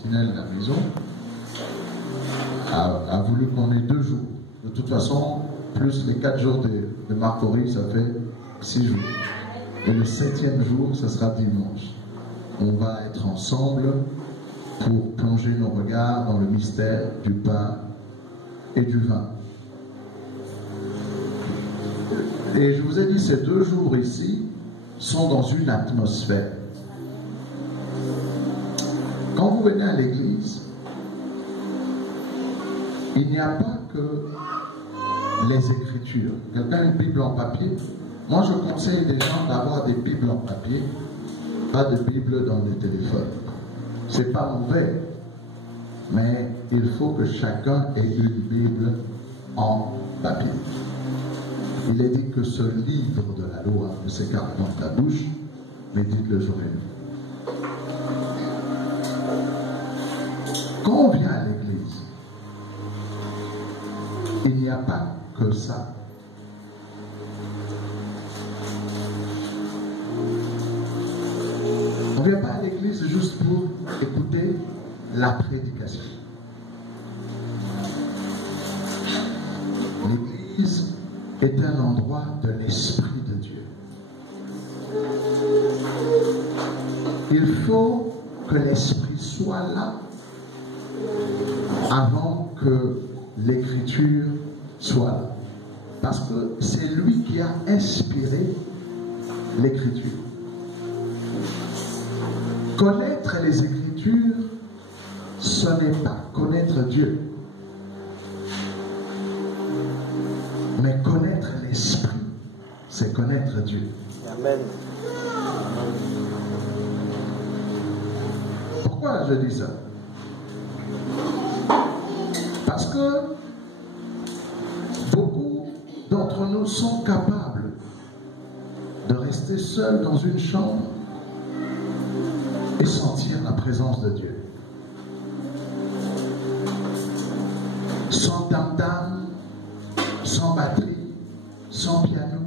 sentinelle de la maison a voulu qu'on ait 2 jours. De toute façon, plus les 4 jours de Marcory, ça fait 6 jours. Et le 7e jour, ce sera dimanche. On va être ensemble pour plonger nos regards dans le mystère du pain et du vin. Et je vous ai dit, ces 2 jours ici sont dans une atmosphère. Quand vous venez à l'église, il n'y a pas que les Écritures. Quelqu'un a une Bible en papier? Moi, je conseille des gens d'avoir des Bibles en papier, pas de Bible dans le téléphone. C'est pas mauvais, mais il faut que chacun ait une Bible en papier. Il est dit que ce livre de la loi ne s'écarte pas de ta bouche, mais dites-le jour et nuit. Quand on vient à l'église, il n'y a pas que ça. On ne vient pas à l'église juste pour écouter la prédication. L'église est un endroit de l'Esprit de Dieu. Il faut que l'Esprit soit là avant que l'Écriture soit là. Parce que c'est lui qui a inspiré l'Écriture. Connaître les Écritures, ce n'est pas connaître Dieu. Mais connaître l'Esprit, c'est connaître Dieu. Amen. Pourquoi je dis ça? Parce que beaucoup d'entre nous sont capables de rester seuls dans une chambre et sentir la présence de Dieu. Sans tam-tam, sans batterie, sans piano,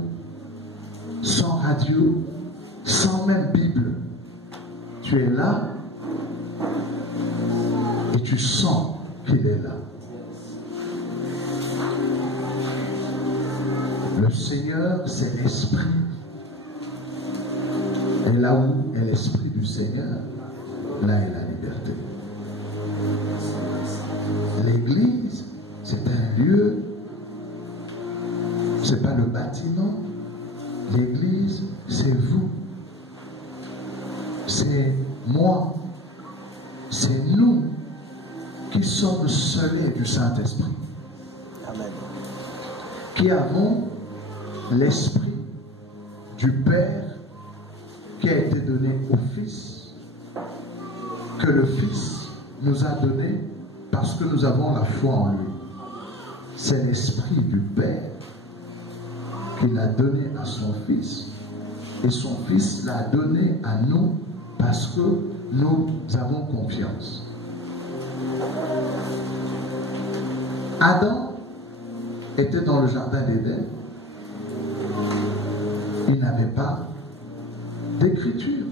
sans radio, sans même Bible. Tu es là et tu sens qu'il est là. Le Seigneur, c'est l'Esprit. Et là où est l'Esprit du Seigneur, là est la liberté. L'église, c'est un lieu, c'est pas le bâtiment. L'église, c'est vous. C'est moi. C'est nous qui sommes scellés du Saint-Esprit. Amen. Qui avons l'Esprit du Père qui a été donné au Fils, que le Fils nous a donné parce que nous avons la foi en lui. C'est l'Esprit du Père qui l'a donné à son Fils et son Fils l'a donné à nous parce que nous avons confiance. Adam était dans le jardin d'Éden. Il n'avait pas d'écriture.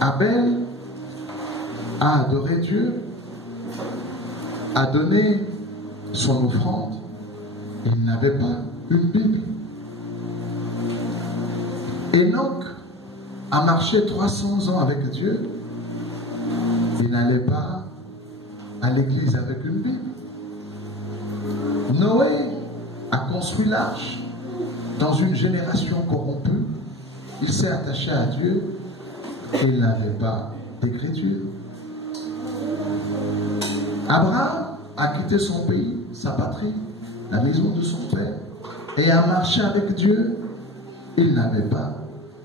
Abel a adoré Dieu, a donné son offrande. Il n'avait pas une Bible. Enoch a marché 300 ans avec Dieu. Il n'allait pas à l'église avec une Bible. Noé a construit l'arche dans une génération corrompue. Il s'est attaché à Dieu et il n'avait pas d'écriture. Abraham a quitté son pays, sa patrie, la maison de son père, et a marché avec Dieu. Il n'avait pas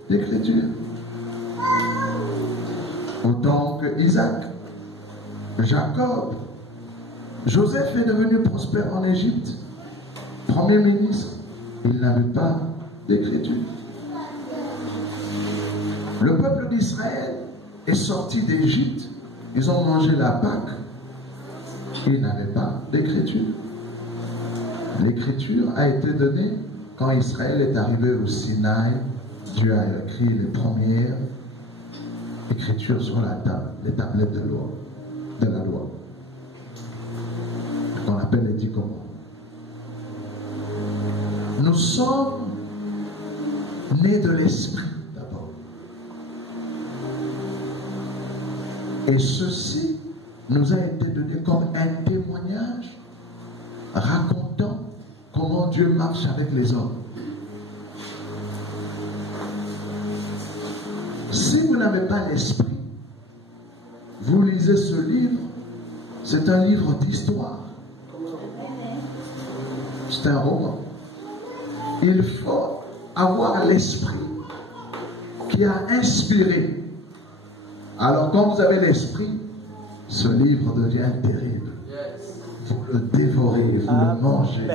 d'écriture. Autant que Isaac, Jacob, Joseph est devenu prospère en Égypte, premier ministre. Il n'avait pas d'écriture. Le peuple d'Israël est sorti d'Égypte. Ils ont mangé la Pâque. Ils n'avaient pas d'écriture. L'écriture a été donnée quand Israël est arrivé au Sinaï. Dieu a écrit les premières écritures sur la table, les tablettes de la loi, qu'on appelle les 10 commandements. Nous sommes nés de l'esprit d'abord. Et ceci nous a été donné comme un témoignage racontant comment Dieu marche avec les hommes. Si vous n'avez pas l'esprit, vous lisez ce livre, c'est un livre d'histoire. C'est un roman. Il faut avoir l'esprit qui a inspiré. Alors quand vous avez l'esprit, ce livre devient terrible. Vous le dévorez, vous le mangez.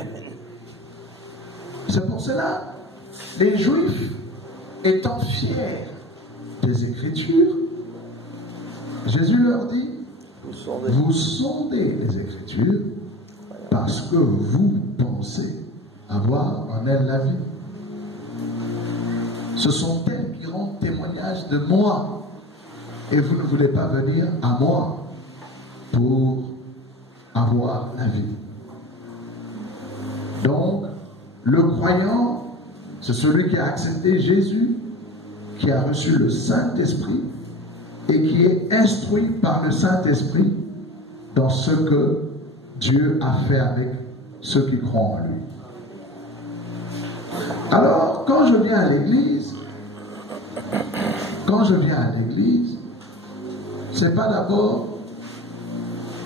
C'est pour cela, les Juifs, étant fiers des Écritures, Jésus leur dit, vous sondez les Écritures parce que vous pensez avoir en elles la vie. Ce sont elles qui rendent témoignage de moi. Et vous ne voulez pas venir à moi pour avoir la vie. Donc, le croyant, c'est celui qui a accepté Jésus, qui a reçu le Saint-Esprit et qui est instruit par le Saint-Esprit dans ce que Dieu a fait avec ceux qui croient en lui. Alors, quand je viens à l'église, c'est pas d'abord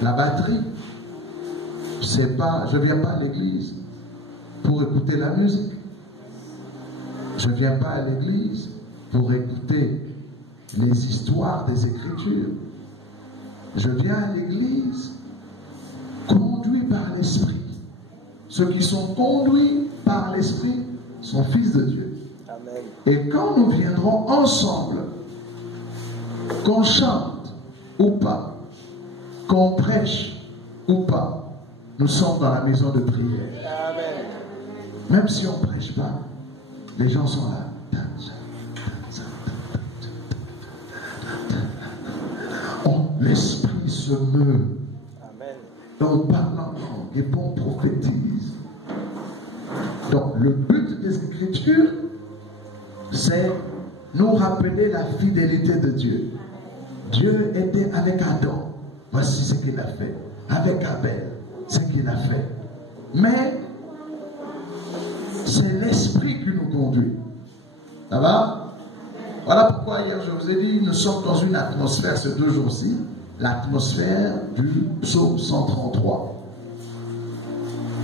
la batterie. C'est pas, je viens pas à l'église pour écouter la musique. Je viens pas à l'église pour écouter les histoires des Écritures. Je viens à l'église conduit par l'Esprit. Ceux qui sont conduits par l'Esprit sont fils de Dieu. Amen. Et quand nous viendrons ensemble, qu'on chante ou pas, qu'on prêche ou pas, nous sommes dans la maison de prière. Amen. Même si on ne prêche pas, les gens sont là. L'esprit se meut. Amen. On parle en langue et on prophétise. Donc le but des Écritures, c'est nous rappeler la fidélité de Dieu. Dieu était avec Adam. Voici ce qu'il a fait. Avec Abel, ce qu'il a fait. Mais c'est l'esprit qui nous conduit. Ça va? Voilà pourquoi hier je vous ai dit, nous sommes dans une atmosphère ces 2 jours-ci, l'atmosphère du psaume 133.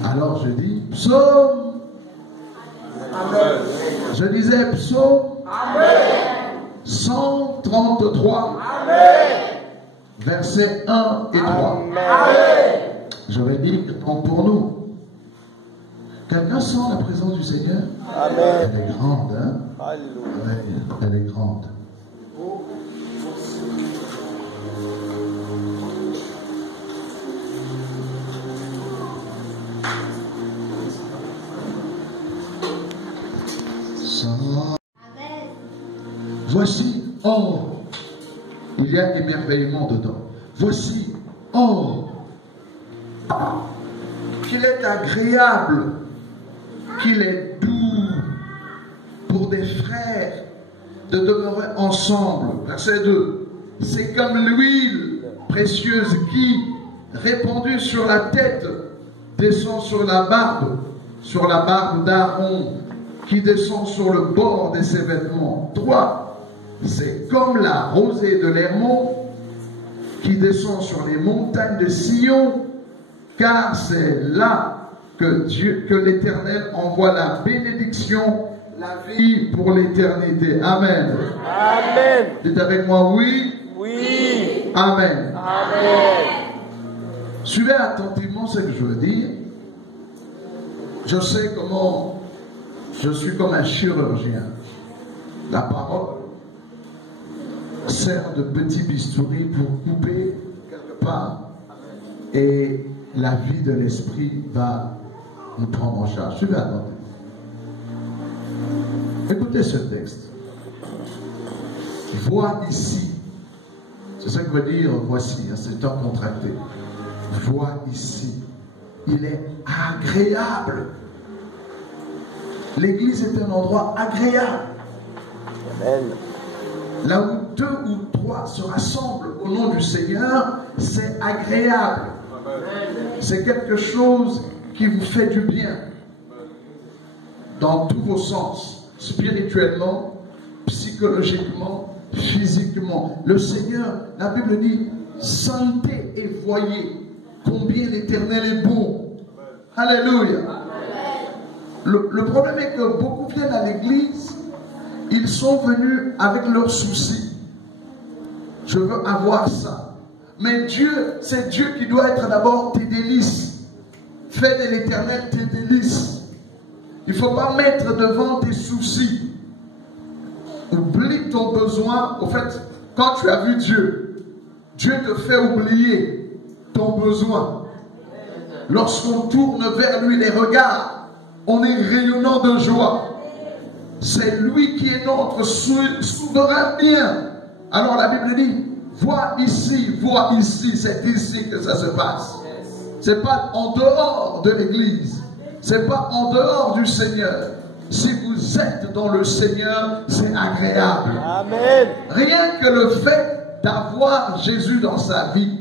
Alors je dis psaume. Amen. Je disais psaume. Amen. 133. Amen. Versets 1 et 3. Amen. Je vais dire pour nous. Quelqu'un sent la présence du Seigneur? Amen. Elle est grande, hein? Alléluia. Elle est grande. Voici, or, il y a émerveillement dedans. Voici, or, qu'il est agréable, qu'il est doux pour des frères de demeurer ensemble. Verset 2. C'est comme l'huile précieuse qui, répandue sur la tête, descend sur la barbe d'Aaron, qui descend sur le bord de ses vêtements. 3. C'est comme la rosée de l'Hermon qui descend sur les montagnes de Sion, car c'est là que l'Éternel envoie la bénédiction, la vie pour l'éternité. Amen. Amen. Dites avec moi oui. Oui. Amen. Amen. Suivez attentivement ce que je veux dire. Je sais comment, je suis comme un chirurgien. La parole sert de petit bistouri pour couper quelque part et la vie de l'esprit va nous prendre en charge. Suivez attentivement. Écoutez ce texte. Vois ici C'est ça que veut dire voici, c'est un contracté. Vois ici. Il est agréable. L'église est un endroit agréable. Amen. Là où 2 ou 3 se rassemblent au nom du Seigneur, c'est agréable. C'est quelque chose qui vous fait du bien. Dans tous vos sens. Spirituellement, psychologiquement, physiquement. Le Seigneur, la Bible dit, sentez et voyez combien l'Éternel est bon. Alléluia. Le problème est que beaucoup viennent à l'église, ils sont venus avec leurs soucis. Je veux avoir ça. Mais Dieu, c'est Dieu qui doit être d'abord tes délices. Fais de l'Éternel tes délices. Il ne faut pas mettre devant tes soucis. Oublie ton besoin. Au fait, quand tu as vu Dieu, Dieu te fait oublier ton besoin. Lorsqu'on tourne vers lui les regards, on est rayonnant de joie. C'est lui qui est notre souverain bien. Alors la Bible dit, vois ici, c'est ici que ça se passe. C'est pas en dehors de l'église. C'est pas en dehors du Seigneur. Si vous êtes dans le Seigneur, c'est agréable. Amen. Rien que le fait d'avoir Jésus dans sa vie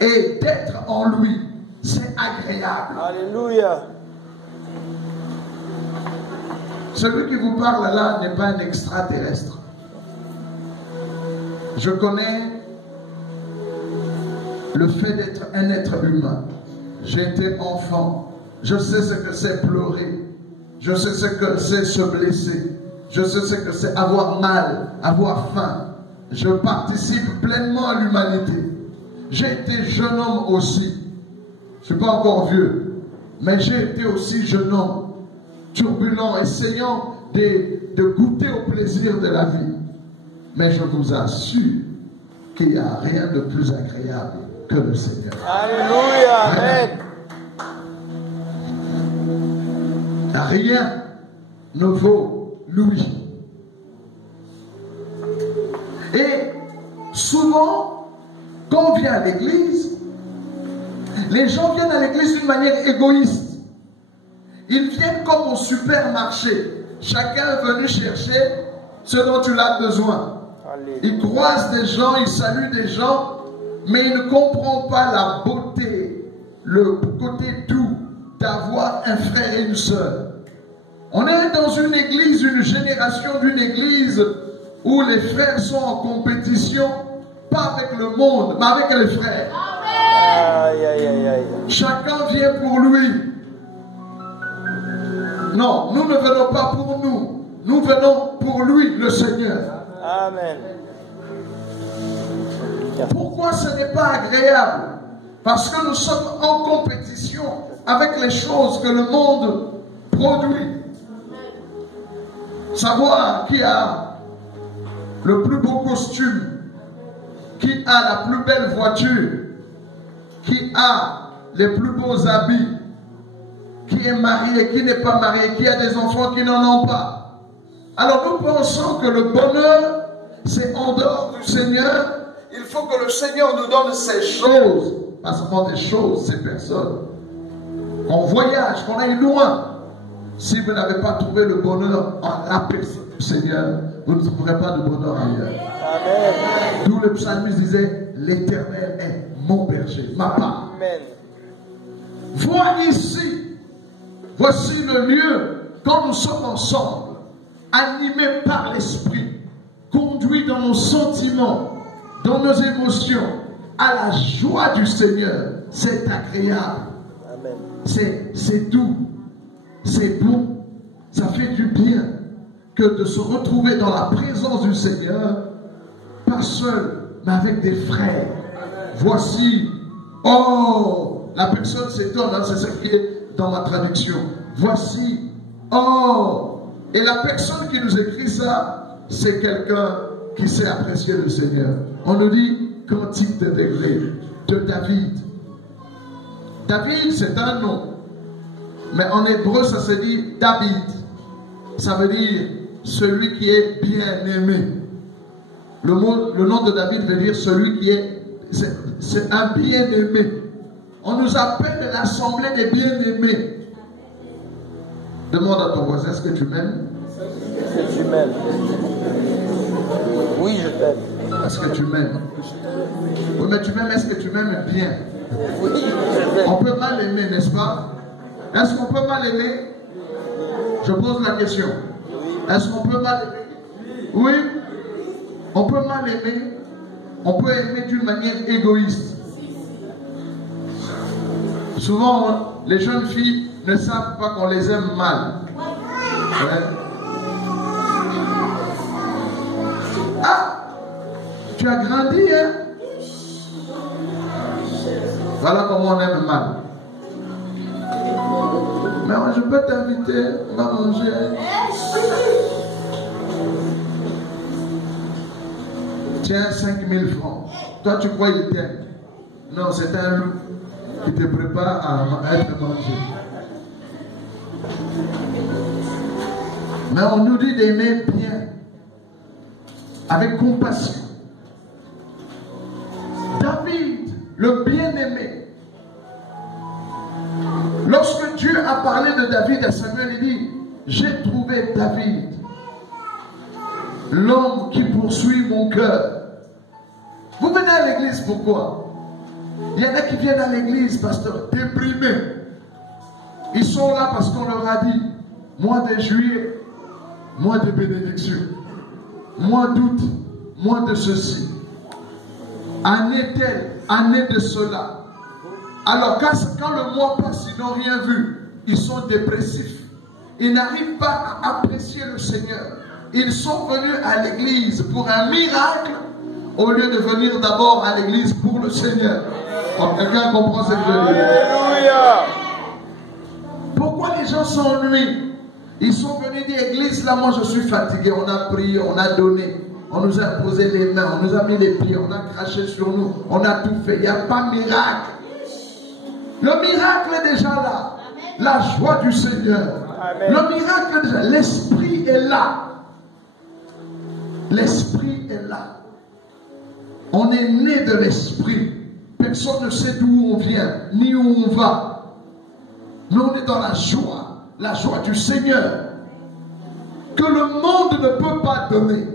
et d'être en lui, c'est agréable. Alléluia. Celui qui vous parle là n'est pas un extraterrestre. Je connais le fait d'être un être humain. J'ai été enfant. Je sais ce que c'est pleurer. Je sais ce que c'est se blesser. Je sais ce que c'est avoir mal, avoir faim. Je participe pleinement à l'humanité. J'ai été jeune homme aussi. Je ne suis pas encore vieux. Mais j'ai été aussi jeune homme. Turbulent, essayant de goûter au plaisir de la vie. Mais je vous assure qu'il n'y a rien de plus agréable que le Seigneur. Alléluia. Amen. Rien ne vaut lui. Et souvent, quand on vient à l'église, les gens viennent à l'église d'une manière égoïste. Ils viennent comme au supermarché. Chacun est venu chercher ce dont il a besoin. Ils croisent des gens, ils saluent des gens, mais ils ne comprennent pas la beauté, le côté doux d'avoir un frère et une sœur. On est dans une église, une génération d'une église où les frères sont en compétition, pas avec le monde, mais avec les frères. Aïe, aïe, aïe, aïe. Chacun vient pour lui. Non, nous ne venons pas pour nous. Nous venons pour lui, le Seigneur. Amen. Pourquoi ce n'est pas agréable? Parce que nous sommes en compétition avec les choses que le monde produit. Savoir qui a le plus beau costume, qui a la plus belle voiture, qui a les plus beaux habits, qui est marié, qui n'est pas marié, qui a des enfants qui n'en ont pas. Alors nous pensons que le bonheur, c'est en dehors du Seigneur. Il faut que le Seigneur nous donne ces choses, pas seulement des choses, ces personnes. Qu'on voyage, qu'on aille loin. Si vous n'avez pas trouvé le bonheur en la personne du Seigneur, vous ne trouverez pas de bonheur ailleurs. Amen. D'où le psalmiste disait, l'Éternel est mon berger, ma part. Amen. Vois ici, voici le lieu, quand nous sommes ensemble, animés par l'Esprit, conduits dans nos sentiments, dans nos émotions, à la joie du Seigneur. C'est agréable. Amen. C'est doux. C'est bon. Ça fait du bien que de se retrouver dans la présence du Seigneur, pas seul, mais avec des frères. Voici, oh, la personne s'étonne, hein, c'est ce qui est dans ma traduction. Voici, oh, et la personne qui nous écrit ça, c'est quelqu'un qui sait apprécier le Seigneur. On nous dit cantique de degré de David. David, c'est un nom. Mais en hébreu, ça se dit David. Ça veut dire celui qui est bien aimé. Le nom de David veut dire celui qui est... C'est un bien-aimé. On nous appelle l'assemblée des bien-aimés. Demande à ton voisin, est-ce que tu m'aimes? Est-ce que tu m'aimes? Oui, je t'aime. Est-ce que tu m'aimes? Oui, mais tu m'aimes, est-ce que tu m'aimes bien? Oui, je t'aime. On peut mal aimer, n'est-ce pas? Est-ce qu'on peut mal aimer? Je pose la question. Est-ce qu'on peut mal aimer? Oui. On peut mal aimer. On peut aimer d'une manière égoïste. Souvent, les jeunes filles ne savent pas qu'on les aime mal. Ouais. Ah! Tu as grandi, hein? Voilà comment on aime mal. Mais je peux t'inviter, on va manger. Tiens, 5000 francs. Toi, tu crois qu'il t'aime? Non, c'est un loup qui te prépare à être mangé. Mais on nous dit d'aimer bien, avec compassion. David, le bien-aimé, lorsque Dieu a parlé de David à Samuel, il dit, j'ai trouvé David, l'homme qui poursuit mon cœur. Vous venez à l'église, pourquoi? Il y en a qui viennent à l'église, pasteur, déprimés. Ils sont là parce qu'on leur a dit, mois de juillet, mois de bénédiction, mois d'août, mois de ceci, année telle, année de cela. Alors quand le mois passe, ils n'ont rien vu. Ils sont dépressifs. Ils n'arrivent pas à apprécier le Seigneur. Ils sont venus à l'église pour un miracle au lieu de venir d'abord à l'église pour le Seigneur. Donc, quelqu'un comprend ce que je veux dire? Alléluia. Pourquoi les gens s'ennuient? Ils sont venus dire, église, là, moi je suis fatigué. On a prié, on a donné. On nous a posé les mains, on nous a mis les pieds, on a craché sur nous. On a tout fait. Il n'y a pas de miracle. Le miracle est déjà là. La joie du Seigneur. Amen. Le miracle est déjà. L'esprit est là. L'esprit est là. On est né de l'esprit. Personne ne sait d'où on vient, ni où on va. Mais on est dans la joie du Seigneur, que le monde ne peut pas donner.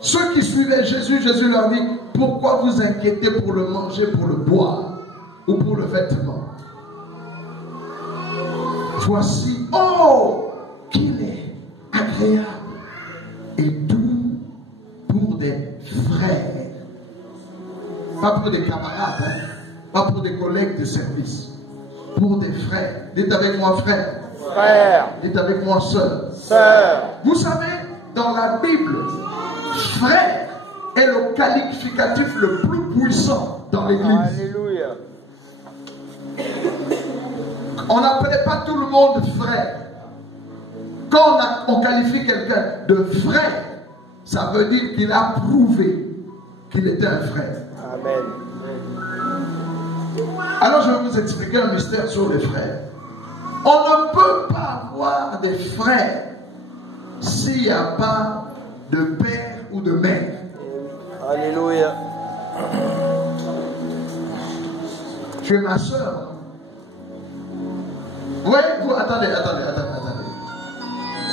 Ceux qui suivaient Jésus, Jésus leur dit, pourquoi vous inquiétez pour le manger, pour le boire, ou pour le vêtement? Voici, oh, qu'il est agréable et doux pour des frères. Pas pour des camarades, hein? Pas pour des collègues de service. Pour des frères. Dites avec moi frère. Frère. Dites avec moi sœur. Sœur. Vous savez, dans la Bible, frère est le qualificatif le plus puissant dans l'église. Alléluia. On n'appelait pas tout le monde frère. Quand on qualifie quelqu'un de frère, ça veut dire qu'il a prouvé qu'il était un frère. Amen. Alors je vais vous expliquer un mystère sur les frères. On ne peut pas avoir des frères s'il n'y a pas de père ou de mère. Alléluia. Tu es ma soeur. Oui, vous, attendez.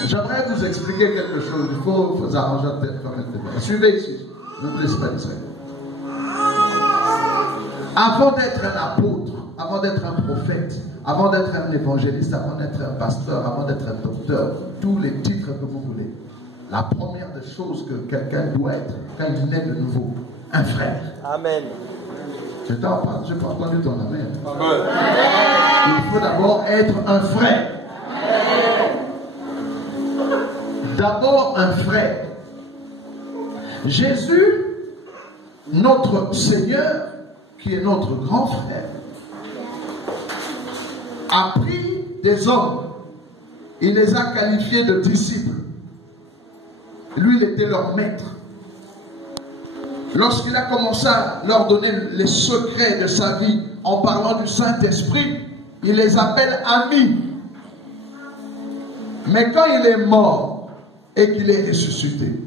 J'aimerais vous expliquer quelque chose. Il faut vous arranger quand même. Suivez ici. Ne vous laissez pas distraire. Avant d'être un apôtre, avant d'être un prophète, avant d'être un évangéliste, avant d'être un pasteur, avant d'être un docteur, tous les titres que vous voulez, la première des choses que quelqu'un doit être quand il naît de nouveau, un frère. Amen. Je t'en parle, je n'ai pas entendu ton amen. Amen. Il faut d'abord être un frère. D'abord un frère. Jésus, notre Seigneur, qui est notre grand frère, a pris des hommes. Il les a qualifiés de disciples. Lui, il était leur maître. Lorsqu'il a commencé à leur donner les secrets de sa vie en parlant du Saint-Esprit, il les appelle amis. Mais quand il est mort et qu'il est ressuscité,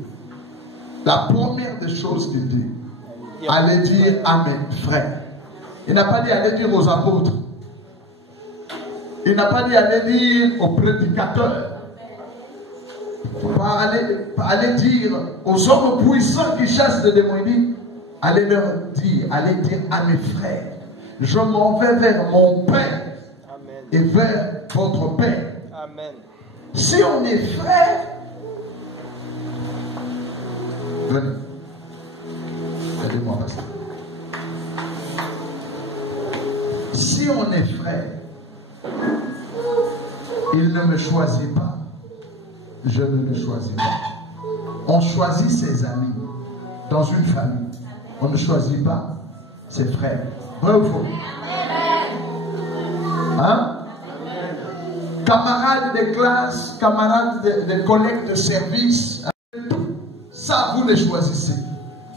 la première des choses qu'il dit, allez dire à mes frères. Il n'a pas dit allez dire aux apôtres. Il n'a pas dit allez dire aux prédicateurs. Il ne faut pas aller dire aux hommes puissants qui chassent les démons. Il dit, allez leur dire, allez dire à mes frères, je m'en vais vers mon Père. Amen. Et vers votre Père. Amen. Si on est frères, venez. Aidez-moi, pasteur. Si on est frères, il ne me choisit pas. Je ne le choisis pas. On choisit ses amis dans une famille. On ne choisit pas ses frères. Vrai ou faux? Hein? Camarades de classe, camarades de collègues de service, ça vous les choisissez.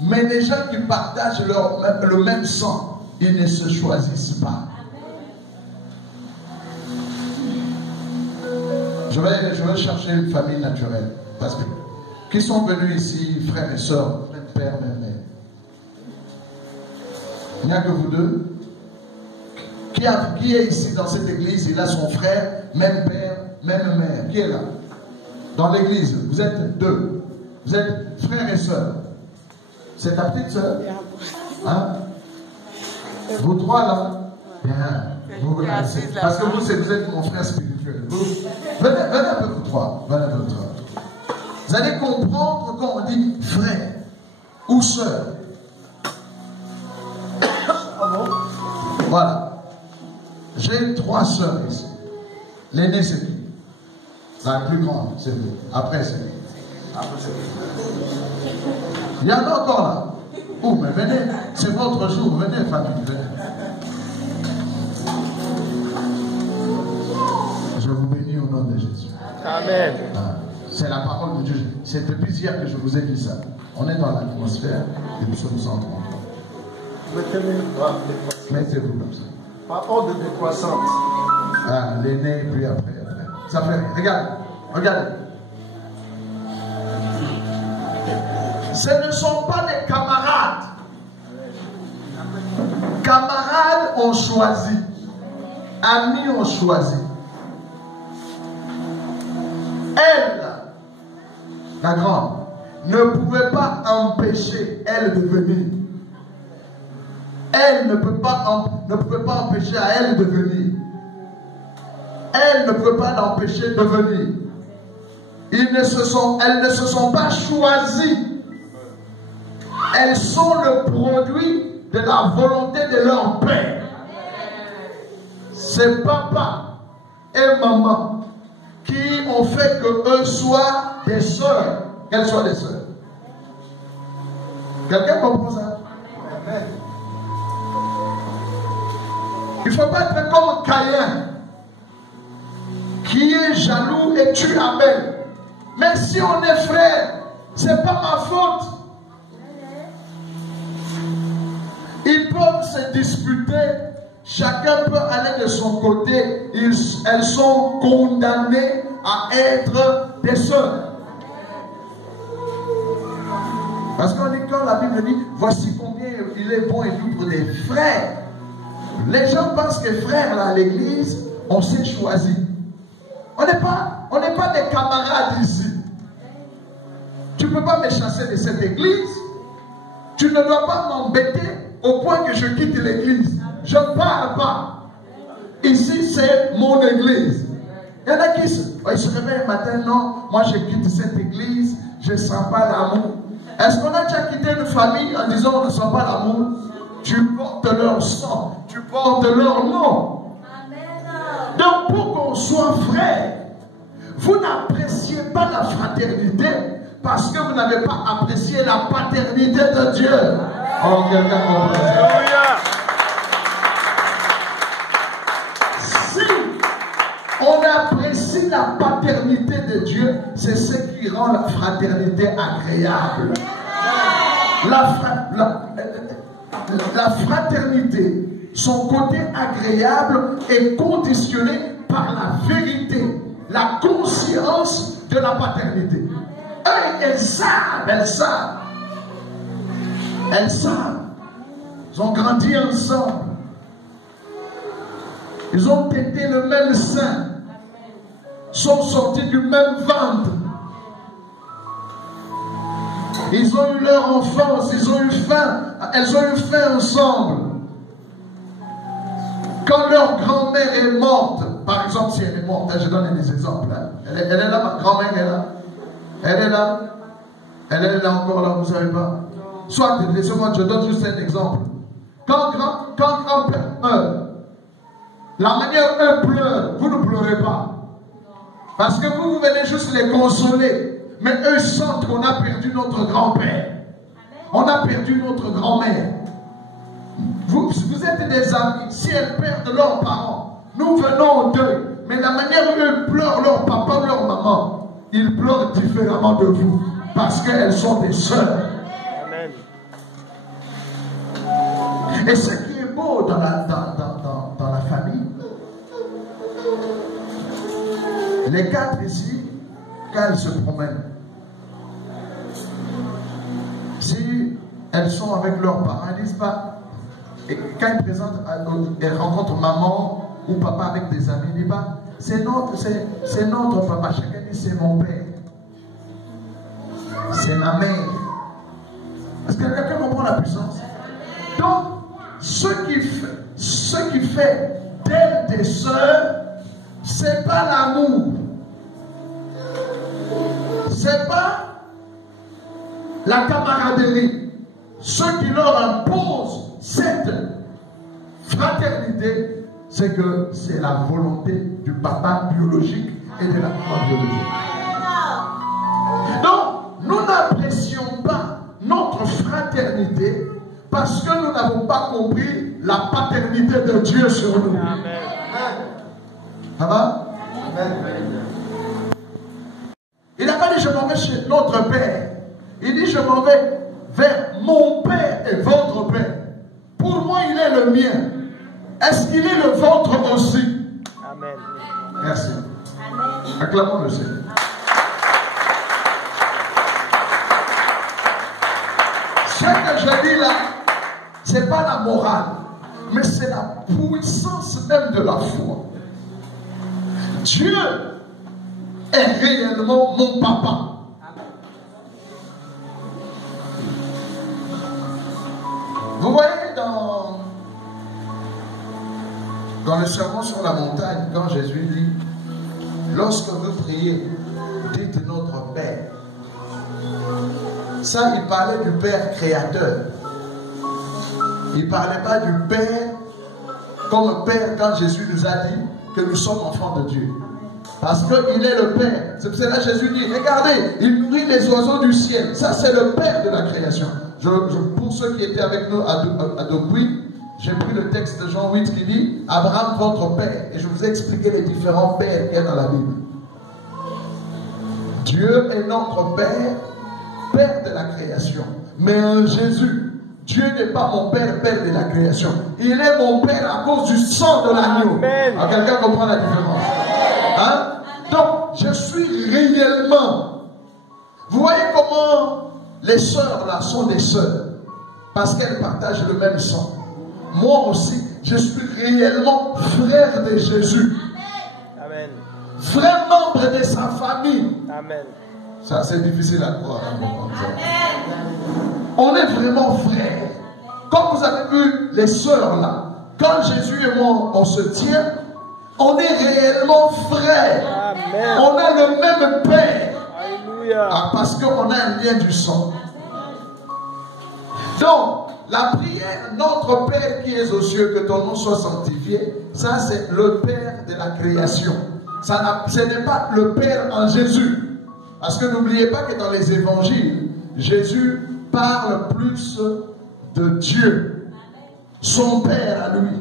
Mais les gens qui partagent le même sang, ils ne se choisissent pas. Je vais chercher une famille naturelle. Parce que qui sont venus ici, frères et sœurs, même père, même mère? Il n'y a que vous deux. Qui est ici dans cette église? Il a son frère, même père, même mère. Qui est là? Dans l'église, vous êtes deux. Vous êtes frères et sœurs. C'est ta petite sœur? Hein? Vous trois là? Bien. Vous, parce que vous êtes mon frère spirituel. Venez un peu vous trois. Venez un peu vous trois. Vous allez comprendre quand on dit frère ou sœur. Voilà. J'ai 3 sœurs ici. L'aînée c'est qui? La plus grande, c'est vous. Après c'est qui? Il y en a encore là. Oh, mais venez, c'est votre jour. Venez, famille, venez. Je vous bénis au nom de Jésus. Amen. C'est la parole de Dieu. C'est depuis hier que je vous ai dit ça. On est dans l'atmosphère et nous sommes en train. Mettez-vous comme ça. Par ordre décroissante. Ah, l'aîné, puis après. Ça fait rien. Regarde, regardez. Ce ne sont pas des camarades. Camarades ont choisi. Amis ont choisi. Elle, la grande, ne pouvait pas empêcher elle de venir. Elle ne pouvait pas empêcher à elle de venir. Elle ne peut pas l'empêcher de venir. Elles ne se sont pas choisies. Elles sont le produit de la volonté de leur père. C'est papa et maman qui ont fait que eux soient des sœurs. Qu'elles soient des sœurs. Quelqu'un comprend ça? Amen. Il ne faut pas être comme Caïn, qui est jaloux et tue Abel. Mais si on est frères, ce n'est pas ma faute. Ils peuvent se disputer, chacun peut aller de son côté. Elles sont condamnées à être des sœurs. Parce qu'on dit, quand la Bible dit, voici combien il est bon et doux pour des frères. Les gens pensent que frères là, à l'église, on s'est choisi. On n'est pas des camarades ici. Tu ne peux pas me chasser de cette église. Tu ne dois pas m'embêter au point que je quitte l'église. Je ne parle pas. Ici, c'est mon église. Il y en a qui se réveillent le matin, non, moi je quitte cette église, je ne sens pas l'amour. Est-ce qu'on a déjà quitté une famille en disant on ne sent pas l'amour? Tu portes leur sang, tu portes leur nom. Donc pour qu'on soit frères, vous n'appréciez pas la fraternité parce que vous n'avez pas apprécié la paternité de Dieu. Oh, quelqu'un comprend. Si on apprécie la paternité de Dieu, c'est ce qui rend la fraternité agréable. La fraternité, son côté agréable est conditionné par la vérité, la conscience de la paternité. Elles savent Elles savent. Ils ont grandi ensemble. Ils ont tété le même sein. Sont sortis du même ventre. Ils ont eu leur enfance, ils ont eu faim. Elles ont eu faim ensemble. Quand leur grand-mère est morte, par exemple, si elle est morte, je donne des exemples. Elle est là, ma grand-mère est là. Elle est là. Elle est là encore là, vous ne savez pas. Soit, laissez-moi, je donne juste un exemple. Quand grand-père meurt, la manière dont eux pleurent, vous ne pleurez pas. Parce que vous venez juste les consoler. Mais eux sentent qu'on a perdu notre grand-père. On a perdu notre grand-mère. Vous êtes des amis. Si elles perdent leurs parents, nous venons d'eux. Mais la manière dont eux pleurent leur papa ou leur maman, ils pleurent différemment de vous. Parce qu'elles sont des sœurs. Amen. Et ce qui est beau dans la famille, les quatre ici, quand elles se promènent, si elles sont avec leurs parents, elles disent pas, et quand elles rencontrent maman ou papa avec des amis, elles disent pas, c'est notre papa, chacun dit c'est mon père, c'est ma mère. Est-ce que quelqu'un comprend la puissance? Donc, ce qui fait d'elles des sœurs, c'est pas l'amour, c'est pas la camaraderie. Ce qui leur impose cette fraternité, c'est que c'est la volonté du papa biologique et de la maman biologique. Donc, nous n'apprécions pas notre fraternité parce que nous n'avons pas compris la paternité de Dieu sur nous. Amen. Ça va? Il n'a pas dit je m'en vais chez notre père. Il dit je m'en vais vers mon père et votre père. Pour moi, il est le mien. Est-ce qu'il est le vôtre aussi? Amen. Merci. Acclamons le Seigneur. Ce que je dis là, ce n'est pas la morale, mais c'est la puissance même de la foi. Dieu est réellement mon papa. Vous voyez dans le sermon sur la montagne, quand Jésus dit, lorsque vous priez, dites notre Père. Ça, il parlait du Père créateur. Il ne parlait pas du Père comme Père quand Jésus nous a dit que nous sommes enfants de Dieu. Parce qu'il est le Père. C'est pour cela que Jésus dit, regardez, il nourrit les oiseaux du ciel. Ça, c'est le Père de la création. Pour ceux qui étaient avec nous à Depuis, j'ai pris le texte de Jean 8 qui dit, Abraham, votre Père. Et je vous ai expliqué les différents pères qu'il y a dans la Bible. Dieu est notre Père, Père de la création. Mais en Jésus, Dieu n'est pas mon Père, Père de la création. Il est mon Père à cause du sang de l'agneau. Quelqu'un comprend la différence? Hein? Donc, je suis réellement. Vous voyez comment les sœurs là sont des sœurs? Parce qu'elles partagent le même sang. Moi aussi, je suis réellement frère de Jésus. Amen. Frère membre de sa famille. Amen. Ça, c'est difficile à croire. On est vraiment frères. Comme vous avez vu les sœurs là, quand Jésus et moi, on se tient, on est réellement frères. Amen. On a le même Père. Alléluia. Parce qu'on a un lien du sang. Donc, la prière, notre Père qui es aux cieux, que ton nom soit sanctifié, ça c'est le Père de la création. Ce n'est pas le Père en Jésus. Parce que n'oubliez pas que dans les évangiles, Jésus parle plus de Dieu, son Père à lui,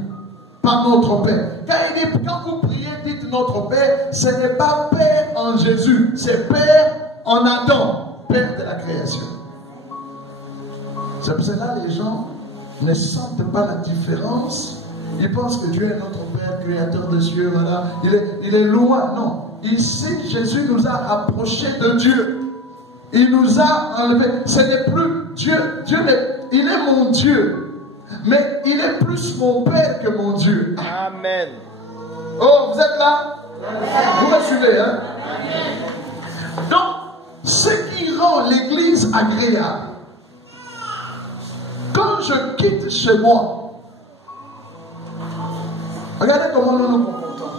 pas notre Père. Quand il dit, quand vous priez, dites notre Père, ce n'est pas Père en Jésus, c'est Père en Adam, Père de la création. C'est pour cela que les gens ne sentent pas la différence. Ils pensent que Dieu est notre Père, créateur des cieux, voilà. Il est loin. Non. Ici, Jésus nous a rapprochés de Dieu. Il nous a enlevé. Ce n'est plus Dieu. il est mon Dieu, mais il est plus mon Père que mon Dieu. Amen. Oh, vous êtes là? Vous me suivez, hein? Donc, ce qui rend l'église agréable, quand je quitte chez moi, regardez comment nous nous comportons.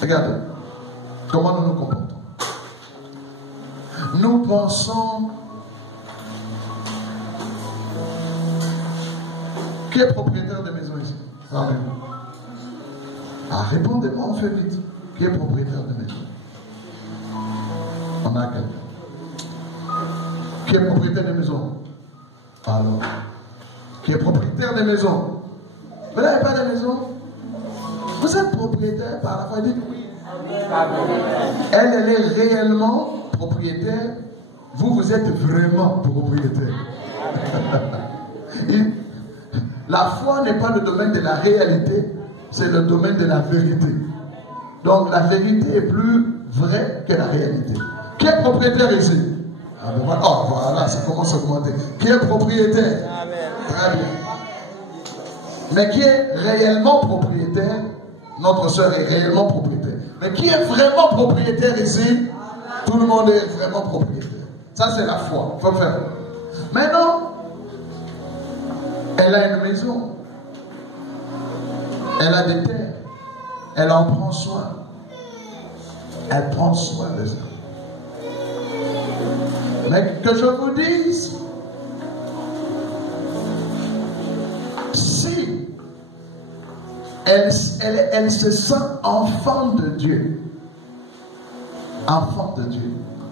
Regardez comment nous nous comportons. Nous pensons qui est propriétaire de maison ici? Amen. Ah, répondez-moi, on fait vite. Qui est propriétaire de maison? On a quelqu'un. Qui est propriétaire de maison? Alors. Qui est propriétaire de maison? Vous n'avez pas de maison? Vous êtes propriétaire par la foi, dites oui. Elle est réellement propriétaire. Vous êtes vraiment propriétaire. La foi n'est pas le domaine de la réalité, c'est le domaine de la vérité. Donc la vérité est plus vraie que la réalité. Qui est propriétaire ici? Oh voilà, ça commence à augmenter. Qui est propriétaire? Très bien. Mais qui est réellement propriétaire? Notre soeur est réellement propriétaire. Mais qui est vraiment propriétaire ici? Tout le monde est vraiment propriétaire. Ça c'est la foi. Il faut faire. Maintenant, elle a une maison. Elle a des terres. Elle en prend soin. Elle prend soin de ça. Mais que je vous dise, si elle se sent enfant de Dieu,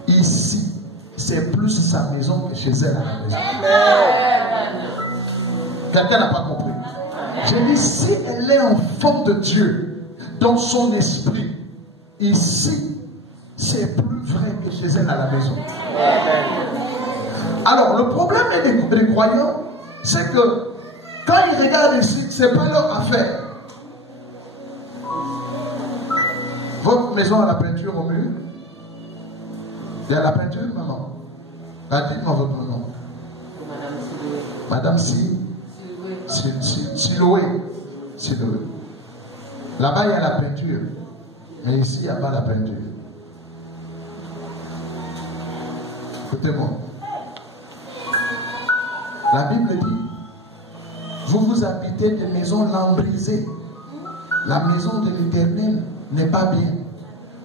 ici, c'est plus sa maison que chez elle à la maison. Quelqu'un n'a pas compris. J'ai dit, si elle est enfant de Dieu, dans son esprit, ici, c'est plus vrai que chez elle à la maison. Alors, le problème des croyants, c'est que quand ils regardent ici, ce n'est pas leur affaire. Votre maison a la peinture au mur? Il y a la peinture, maman? Dites-moi votre nom. Madame Siloé. Là-bas, il y a la peinture. Mais ici, il n'y a pas la peinture. Écoutez-moi. La Bible dit, vous habitez des maisons lambrisées. La maison de l'Éternel n'est pas bien.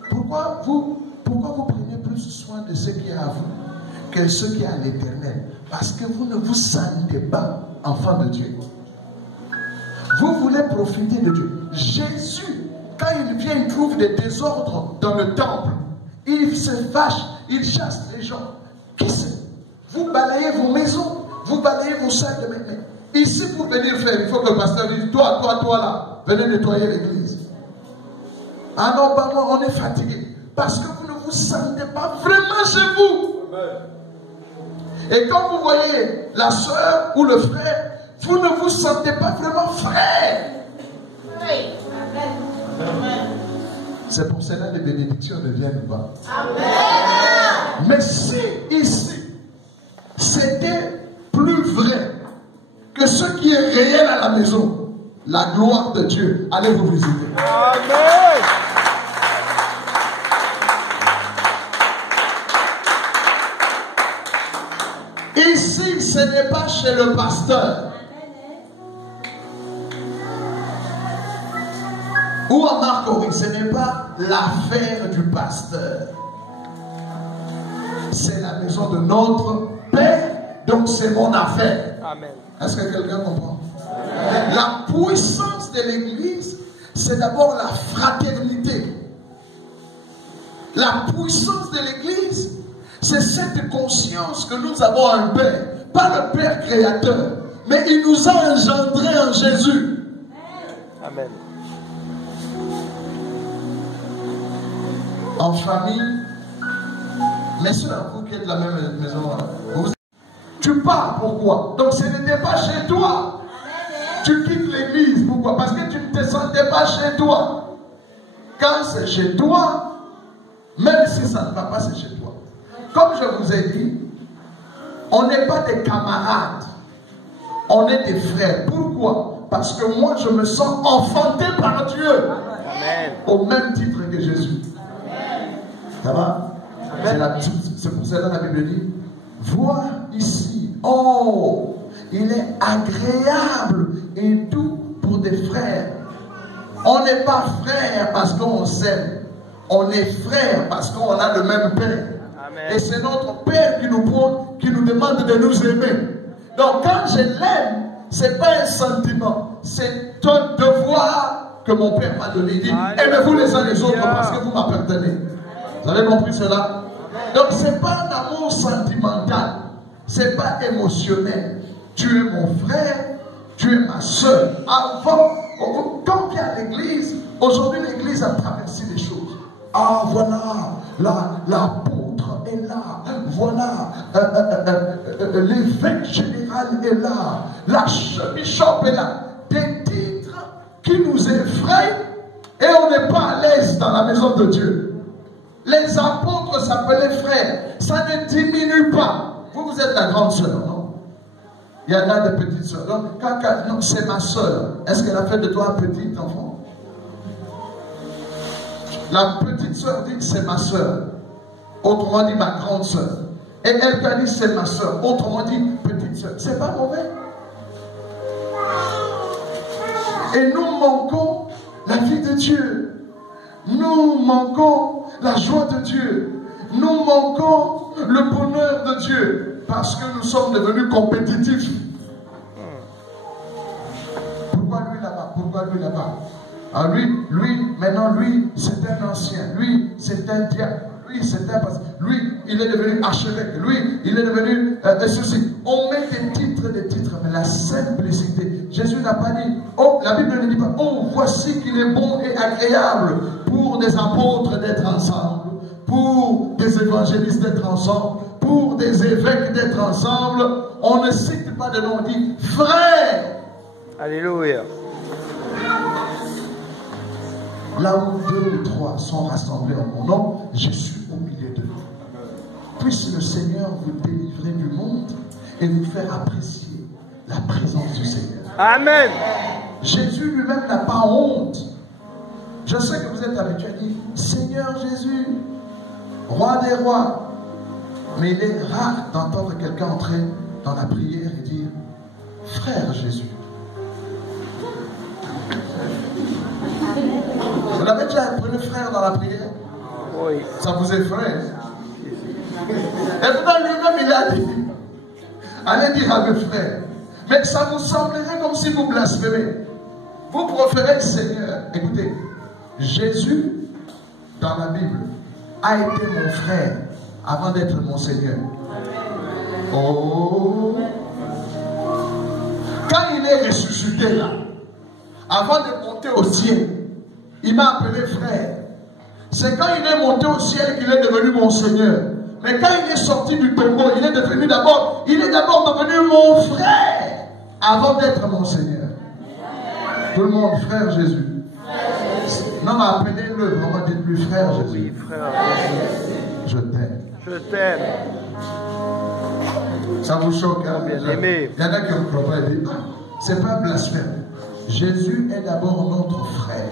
Pourquoi vous prenez plus soin de ce qui est à vous que ce qui est à l'Éternel? Parce que vous ne vous sentez pas enfant de Dieu. Vous voulez profiter de Dieu. Jésus, quand il vient, il trouve des désordres dans le temple. Il se fâche, il chasse les gens. Qu'est-ce que vous balayez vos maisons, vous balayez vos sacs de mémé. Ici, pour venir faire, il faut que le pasteur dise, toi là, venez nettoyer l'église. Ah non, bah non, on est fatigué. Parce que vous ne vous sentez pas vraiment chez vous. Et quand vous voyez la soeur ou le frère, vous ne vous sentez pas vraiment frère. C'est pour cela que les bénédictions ne viennent pas. Amen. Mais si ici, c'était plus vrai que ce qui est réel à la maison, la gloire de Dieu, allez vous visiter. Amen. Ici, ce n'est pas chez le pasteur. Ou à Marcory, ce n'est pas l'affaire du pasteur. C'est la maison de notre Père, donc c'est mon affaire. Amen. Est-ce que quelqu'un comprend? Amen. La puissance de l'Église, c'est d'abord la fraternité. La puissance de l'Église, c'est cette conscience que nous avons un Père, pas le Père créateur, mais il nous a engendrés en Jésus. Amen. En famille, mes soeurs, vous qui êtes de la même maison, tu pars, pourquoi? Donc ce n'était pas chez toi. Tu quittes l'église, pourquoi? Parce que tu ne te sentais pas chez toi. Quand c'est chez toi, même si ça ne va pas, c'est chez toi. Comme je vous ai dit, on n'est pas des camarades. On est des frères. Pourquoi? Parce que moi, je me sens enfanté par Dieu. Amen. Au même titre que Jésus. Ça va? C'est pour cela que la Bible dit, vois ici, oh, il est agréable et doux pour des frères. On n'est pas frères parce qu'on s'aime. On est frères parce qu'on a le même Père. Amen. Et c'est notre Père qui nous demande de nous aimer. Donc quand je l'aime, ce n'est pas un sentiment, c'est un devoir que mon Père m'a donné. Il dit, aimez-vous les uns les autres parce que vous m'appartenez. Vous avez compris cela? Donc ce n'est pas un amour sentimental, ce n'est pas émotionnel. Tu es mon frère, tu es ma soeur. Avant, quand il y a l'église, aujourd'hui l'église a traversé des choses. Ah voilà, l'apôtre est là, voilà, l'évêque général est là, l'archbishop est là. Des titres qui nous effraient et on n'est pas à l'aise dans la maison de Dieu. Les apôtres s'appelaient frères, ça ne diminue pas. Vous êtes la grande sœur, non? Il y en a des petites sœurs. Non, c'est ma sœur. Est-ce qu'elle a fait de toi un petit enfant? La petite sœur dit c'est ma sœur. Autrement dit ma grande sœur. Et elle qui a dit c'est ma sœur. Autrement dit petite sœur. C'est pas mauvais. Et nous manquons la vie de Dieu. Nous manquons la joie de Dieu. Nous manquons le bonheur de Dieu. Parce que nous sommes devenus compétitifs. Pourquoi lui là-bas? Pourquoi lui là-bas? Ah, maintenant, c'est un ancien. Lui, c'est un diable. Lui, c'est un... Lui, il est devenu archevêque. Lui, il est devenu ceci. On met des titres, mais la simplicité. Jésus n'a pas dit, oh, la Bible ne dit pas, oh, voici qu'il est bon et agréable pour des apôtres d'être ensemble, pour des évangélistes d'être ensemble, pour des évêques d'être ensemble. On ne cite pas de nom, on dit frère. Alléluia. Là où 2 ou 3 sont rassemblés en mon nom, je suis au milieu d'eux. Puisse le Seigneur vous délivrer du monde et vous faire apprécier la présence du Seigneur. Amen. Jésus lui-même n'a pas honte. Je sais que vous êtes habitués à dire Seigneur Jésus, roi des rois. Mais il est rare d'entendre quelqu'un entrer dans la prière et dire frère Jésus. Vous l'avez déjà appris frère dans la prière? Oui. Ça vous effraie? Et pourtant lui-même il a dit allez dire à mes frères. Mais ça vous semblerait comme si vous blasphémez. Vous préférez le Seigneur. Écoutez, Jésus dans la Bible a été mon frère avant d'être mon Seigneur. Oh! Quand il est ressuscité là, avant de monter au ciel, il m'a appelé frère. C'est quand il est monté au ciel qu'il est devenu mon Seigneur. Mais quand il est sorti du tombeau, il est d'abord devenu mon frère avant d'être mon Seigneur. Tout le monde, frère Jésus. Non, mais appelez-le, vraiment dites-lui frère Jésus. Oui, frère. Je t'aime. Je t'aime. Ça vous choque, hein? Bien aimé. Il y en a qui ne croient pas et disent, ah, c'est pas un blasphème. Jésus est d'abord notre frère.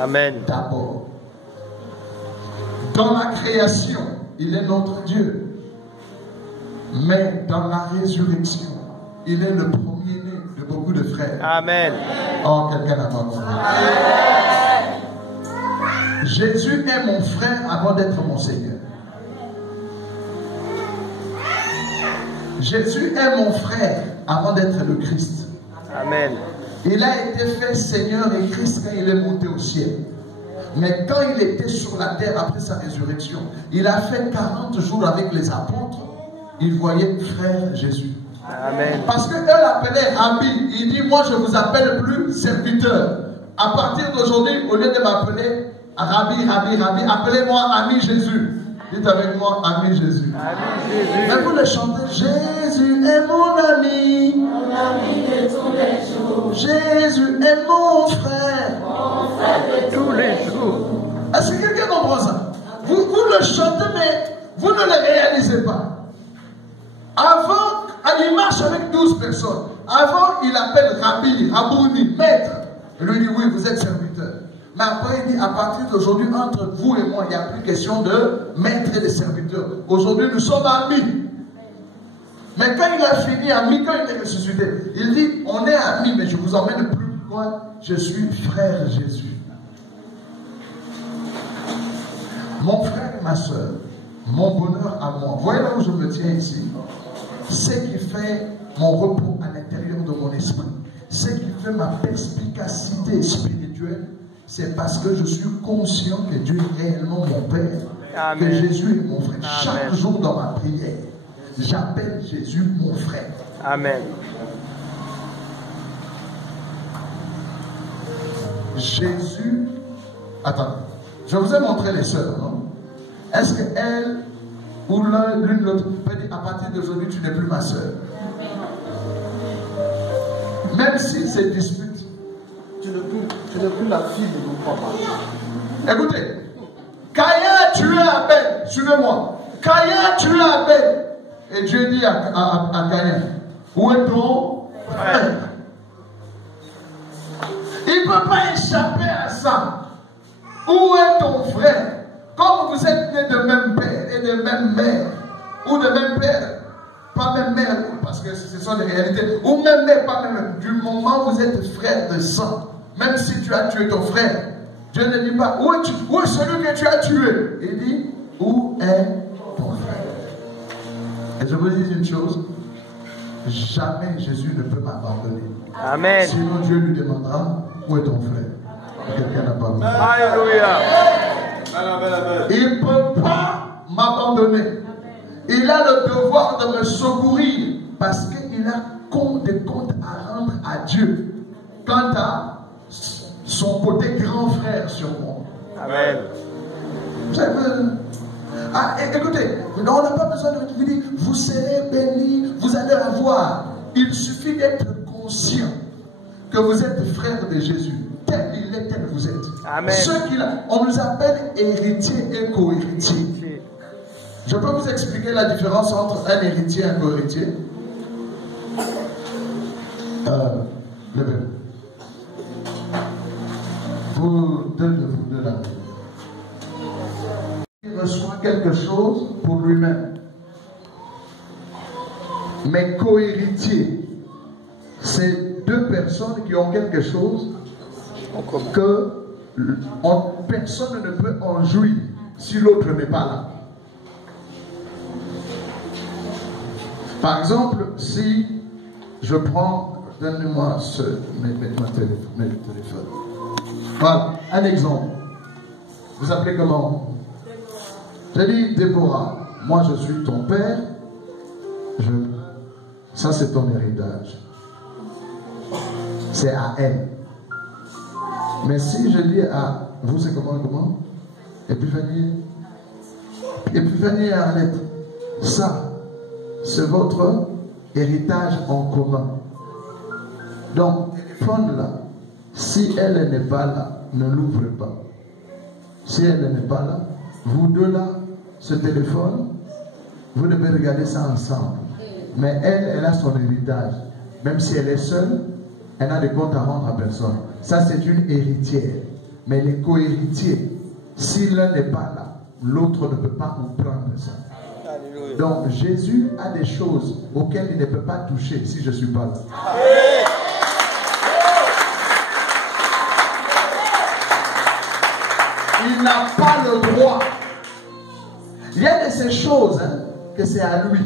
Amen. D'abord. Dans la création, il est notre Dieu. Mais dans la résurrection, il est le premier-né de beaucoup de frères. Amen. Oh, quelqu'un n'a pas compris. Jésus est mon frère avant d'être mon Seigneur. Jésus est mon frère avant d'être le Christ. Amen. Il a été fait Seigneur et Christ quand il est monté au ciel. Mais quand il était sur la terre après sa résurrection, il a fait 40 jours avec les apôtres. Il voyait frère Jésus. Amen. Parce qu'eux l'appelaient Rabbi. Il dit, moi je ne vous appelle plus serviteur. À partir d'aujourd'hui, au lieu de m'appeler Rabbi, appelez-moi ami Jésus. Dites avec moi, ami Jésus. Ami Jésus. Mais vous le chantez, Jésus est mon ami. Mon ami de tous les jours. Jésus est mon frère. Mon frère de Tous les jours. Est-ce que quelqu'un comprend ça? Vous le chantez, mais vous ne le réalisez pas. Avant, il marche avec 12 personnes. Avant, il appelle Rabbi, Rabouni, maître, il lui dit oui, vous êtes serviteur. Mais après, il dit, à partir d'aujourd'hui, entre vous et moi, il n'y a plus question de maître et de serviteur. Aujourd'hui, nous sommes amis. Mais quand il a fini ami, quand il est ressuscité, il dit, on est amis, mais je vous emmène plus loin, je suis frère Jésus. Mon frère et ma soeur, mon bonheur à moi, voyez là où je me tiens ici, ce qui fait mon repos à l'intérieur de mon esprit, ce qui fait ma perspicacité spirituelle, c'est parce que je suis conscient que Dieu est réellement mon Père, Amen. que Jésus est mon frère. Amen. Chaque jour dans ma prière, j'appelle Jésus mon frère. Amen. Jésus, attends, je vous ai montré les sœurs, non? Est-ce qu'elle ou l'une l'autre peut dire, à partir d'aujourd'hui, tu n'es plus ma sœur? Même si c'est dispute. Tu n'es plus la fille de mon papa. Écoutez, Caïn a tué Abel, suivez-moi. Caïn a tué Abel. Et Dieu dit à Caïn, où est ton frère? Il ne peut pas échapper à ça. Où est ton frère? Comme vous êtes nés de même père et de même mère, ou de même père, pas même mère, parce que ce sont des réalités, ou même mère, pas même mère, du moment où vous êtes frère de sang, même si tu as tué ton frère, Dieu ne dit pas, où est celui que tu as tué? Il dit, où est ton frère? Et je vous dis une chose, jamais Jésus ne peut m'abandonner. Amen. Sinon Dieu lui demandera, où est ton frère? Et quelqu'un n'a pas vu. Alléluia. Il ne peut pas m'abandonner. Il a le devoir de me secourir parce qu'il a des comptes à rendre à Dieu quant à son côté grand frère sur moi. Amen. Écoutez, on n'a pas besoin de vous dire, vous serez bénis, vous allez avoir. Il suffit d'être conscient que vous êtes frère de Jésus. Tel il est, tel vous êtes. Amen. On nous appelle héritiers et co-héritiers. Je peux vous expliquer la différence entre un héritier et un co-héritier. Levez. Vous deux là. Il reçoit quelque chose pour lui-même. Mais co-héritier, c'est deux personnes qui ont quelque chose que personne ne peut en jouir si l'autre n'est pas là. Par exemple, si je prends, donnez-moi mes téléphones. Voilà, un exemple. Vous appelez comment? J'ai dit, Déborah, moi je suis ton père, ça c'est ton héritage. C'est à elle. Mais si je dis à vous, c'est comment? Épiphanie et Arlette, ça, c'est votre héritage en commun. Donc, téléphone là, si elle n'est pas là, ne l'ouvrez pas. Si elle n'est pas là, vous deux là, ce téléphone, vous devez regarder ça ensemble. Mais elle a son héritage. Même si elle est seule, elle a des comptes à rendre à personne. Ça, c'est une héritière. Mais les co-héritiers, si l'un n'est pas là, l'autre ne peut pas vous prendre ça. Alléluia. Donc, Jésus a des choses auxquelles il ne peut pas toucher si je ne suis pas là. Il n'a pas le droit. Il y a de ces choses que c'est à lui.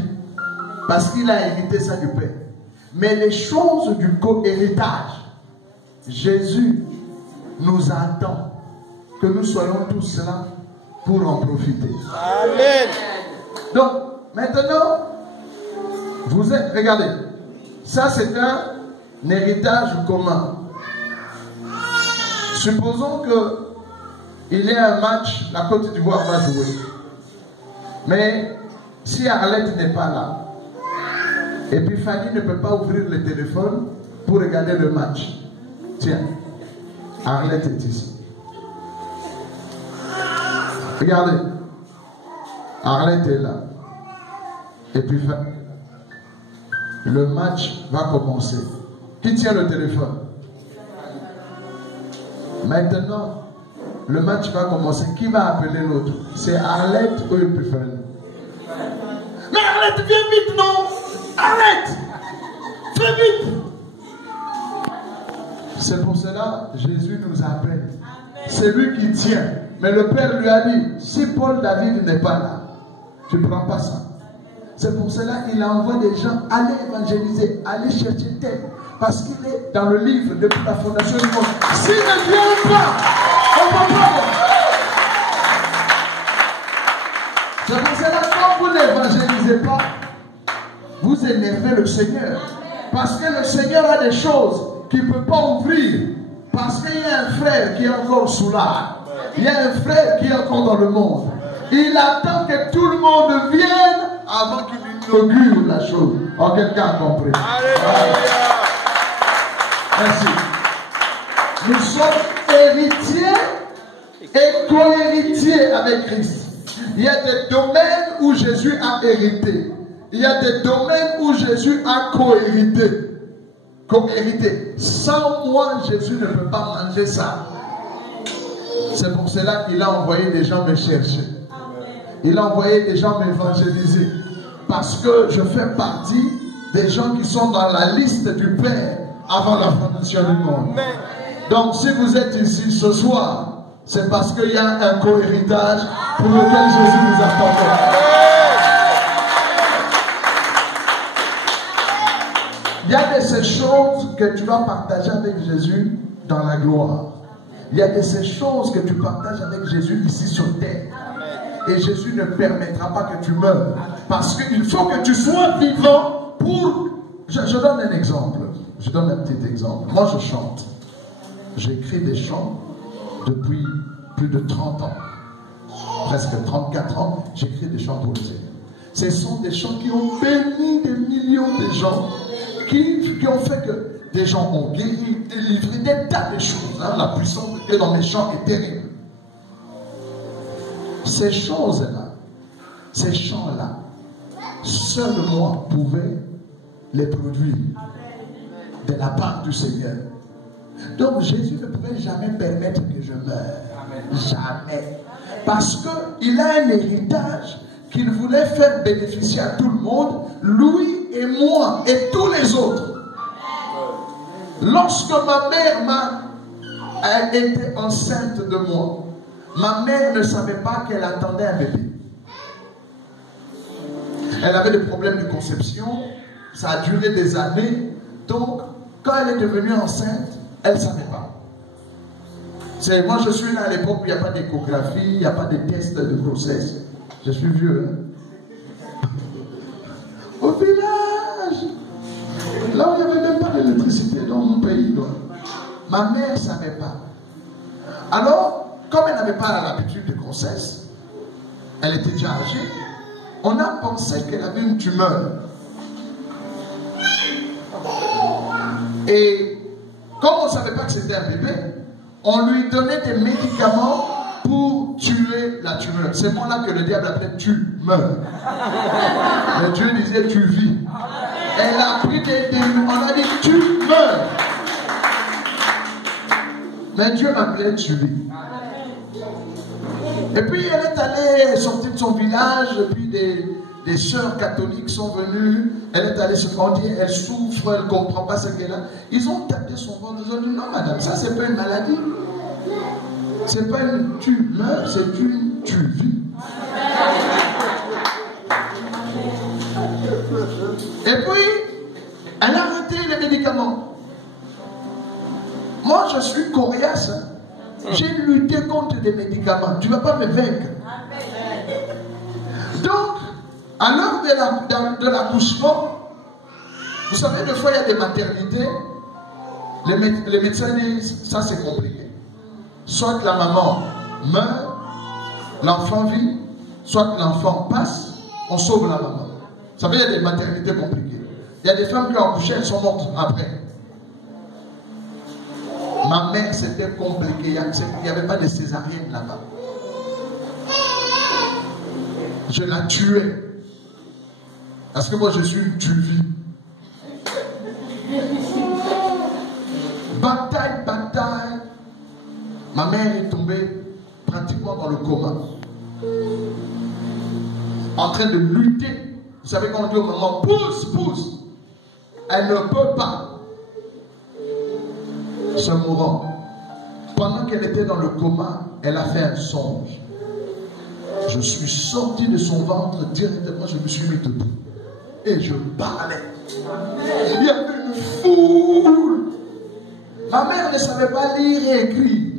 Parce qu'il a hérité ça du Père. Mais les choses du co-héritage, Jésus nous attend que nous soyons tous là pour en profiter. Amen. Donc, maintenant, vous êtes, regardez, ça c'est un héritage commun. Supposons que il y a un match, la Côte d'Ivoire va jouer. Mais si Arlette n'est pas là, et puis Fanny ne peut pas ouvrir le téléphone pour regarder le match. Tiens, Arlette est ici. Regardez, Arlette est là. Et puis Fanny est là. Le match va commencer. Qui tient le téléphone? Maintenant, le match va commencer. Qui va appeler l'autre? C'est Arlette ou Epiphanie? Mais Arlette, viens vite, non? Arrête! Fais vite! C'est pour cela que Jésus nous appelle. C'est lui qui tient. Mais le Père lui a dit, si Paul David n'est pas là, tu ne prends pas ça. C'est pour cela qu'il envoie des gens aller évangéliser, aller chercher tel. Parce qu'il est dans le livre depuis la fondation du monde. S'il ne vient pas, on ne peut pas. C'est pour cela que quand vous n'évangélisez pas, vous énervez le Seigneur. Parce que le Seigneur a des choses qu'il ne peut pas ouvrir. Parce qu'il y a un frère qui est encore sous l'art. Il y a un frère qui est encore dans le monde. Il attend que tout le monde vienne avant qu'il inaugure la chose. Oh, quelqu'un a compris. Alléluia. Merci. Nous sommes héritiers et co-héritiers avec Christ. Il y a des domaines où Jésus a hérité. Il y a des domaines où Jésus a co-hérité. Co-hérité. Sans moi, Jésus ne peut pas manger ça. C'est pour cela qu'il a envoyé des gens me chercher. Il a envoyé des gens m'évangéliser. Parce que je fais partie des gens qui sont dans la liste du Père avant la fondation du monde. Donc si vous êtes ici ce soir, c'est parce qu'il y a un co-héritage pour lequel Jésus nous a porté. Il y a de ces choses que tu vas partager avec Jésus dans la gloire. Il y a de ces choses que tu partages avec Jésus ici sur terre. Et Jésus ne permettra pas que tu meurs. Parce qu'il faut que tu sois vivant pour... Je donne un exemple. Je donne un petit exemple. Moi, je chante. J'écris des chants depuis plus de 30 ans. Presque 34 ans, j'écris des chants pour le Seigneur. Ce sont des chants qui ont béni des millions de gens, qui ont fait que des gens ont guéri, délivré des tas de choses. Hein. La puissance de Dieu dans mes chants est terrible. Ces choses-là, ces chants-là, seul moi pouvais les produire de la part du Seigneur. Donc Jésus ne pouvait jamais permettre que je meure. Jamais. Parce qu'il a un héritage qu'il voulait faire bénéficier à tout le monde, lui et moi et tous les autres. Lorsque ma mère a été enceinte de moi, ma mère ne savait pas qu'elle attendait un bébé. Elle avait des problèmes de conception, ça a duré des années. Donc, quand elle est devenue enceinte, elle ne savait pas. Moi, je suis là à l'époque où il n'y a pas d'échographie, il n'y a pas de tests de grossesse. Je suis vieux. Hein? Au village, là où il n'y avait même pas d'électricité dans mon pays, donc, ma mère ne savait pas. Alors, comme elle n'avait pas l'habitude de grossesse, elle était déjà âgée, on a pensé qu'elle avait une tumeur. Et comme on ne savait pas que c'était un bébé, on lui donnait des médicaments pour tuer la tumeur. C'est moi là que le diable appelait tu meurs. Mais Dieu disait tu vis. Elle a pris on a dit tu meurs. Mais Dieu m'appelait tu vis. Et puis elle est allée sortir de son village, et puis des sœurs catholiques sont venues, elle est allée se grandir, elle souffre, elle ne comprend pas ce qu'elle a. Ils ont tapé son ventre, ils ont dit non madame, ça c'est pas une maladie. C'est pas une tu meurs, c'est une tu vis. Et puis, elle a arrêté les médicaments. Moi je suis coriace. J'ai lutté contre des médicaments. Tu ne vas pas me vaincre. Donc, à l'heure de l'accouchement, vous savez, des fois, il y a des maternités. Les médecins disent, ça c'est compliqué. Soit la maman meurt, l'enfant vit, soit l'enfant passe, on sauve la maman. Vous savez, il y a des maternités compliquées. Il y a des femmes qui ont accouché, elles sont mortes après. Ma mère, c'était compliqué. Il n'y avait pas de césarienne là-bas. Je la tuais. Parce que moi, je suis une tuerie. Ma mère est tombée pratiquement dans le coma. En train de lutter. Vous savez quand on dit aux mamans, pousse, pousse. Elle ne peut pas se mourant. Pendant qu'elle était dans le coma, elle a fait un songe. Je suis sorti de son ventre directement, je me suis mis debout. Et je parlais. Il y avait une foule. Ma mère ne savait pas lire et écrire.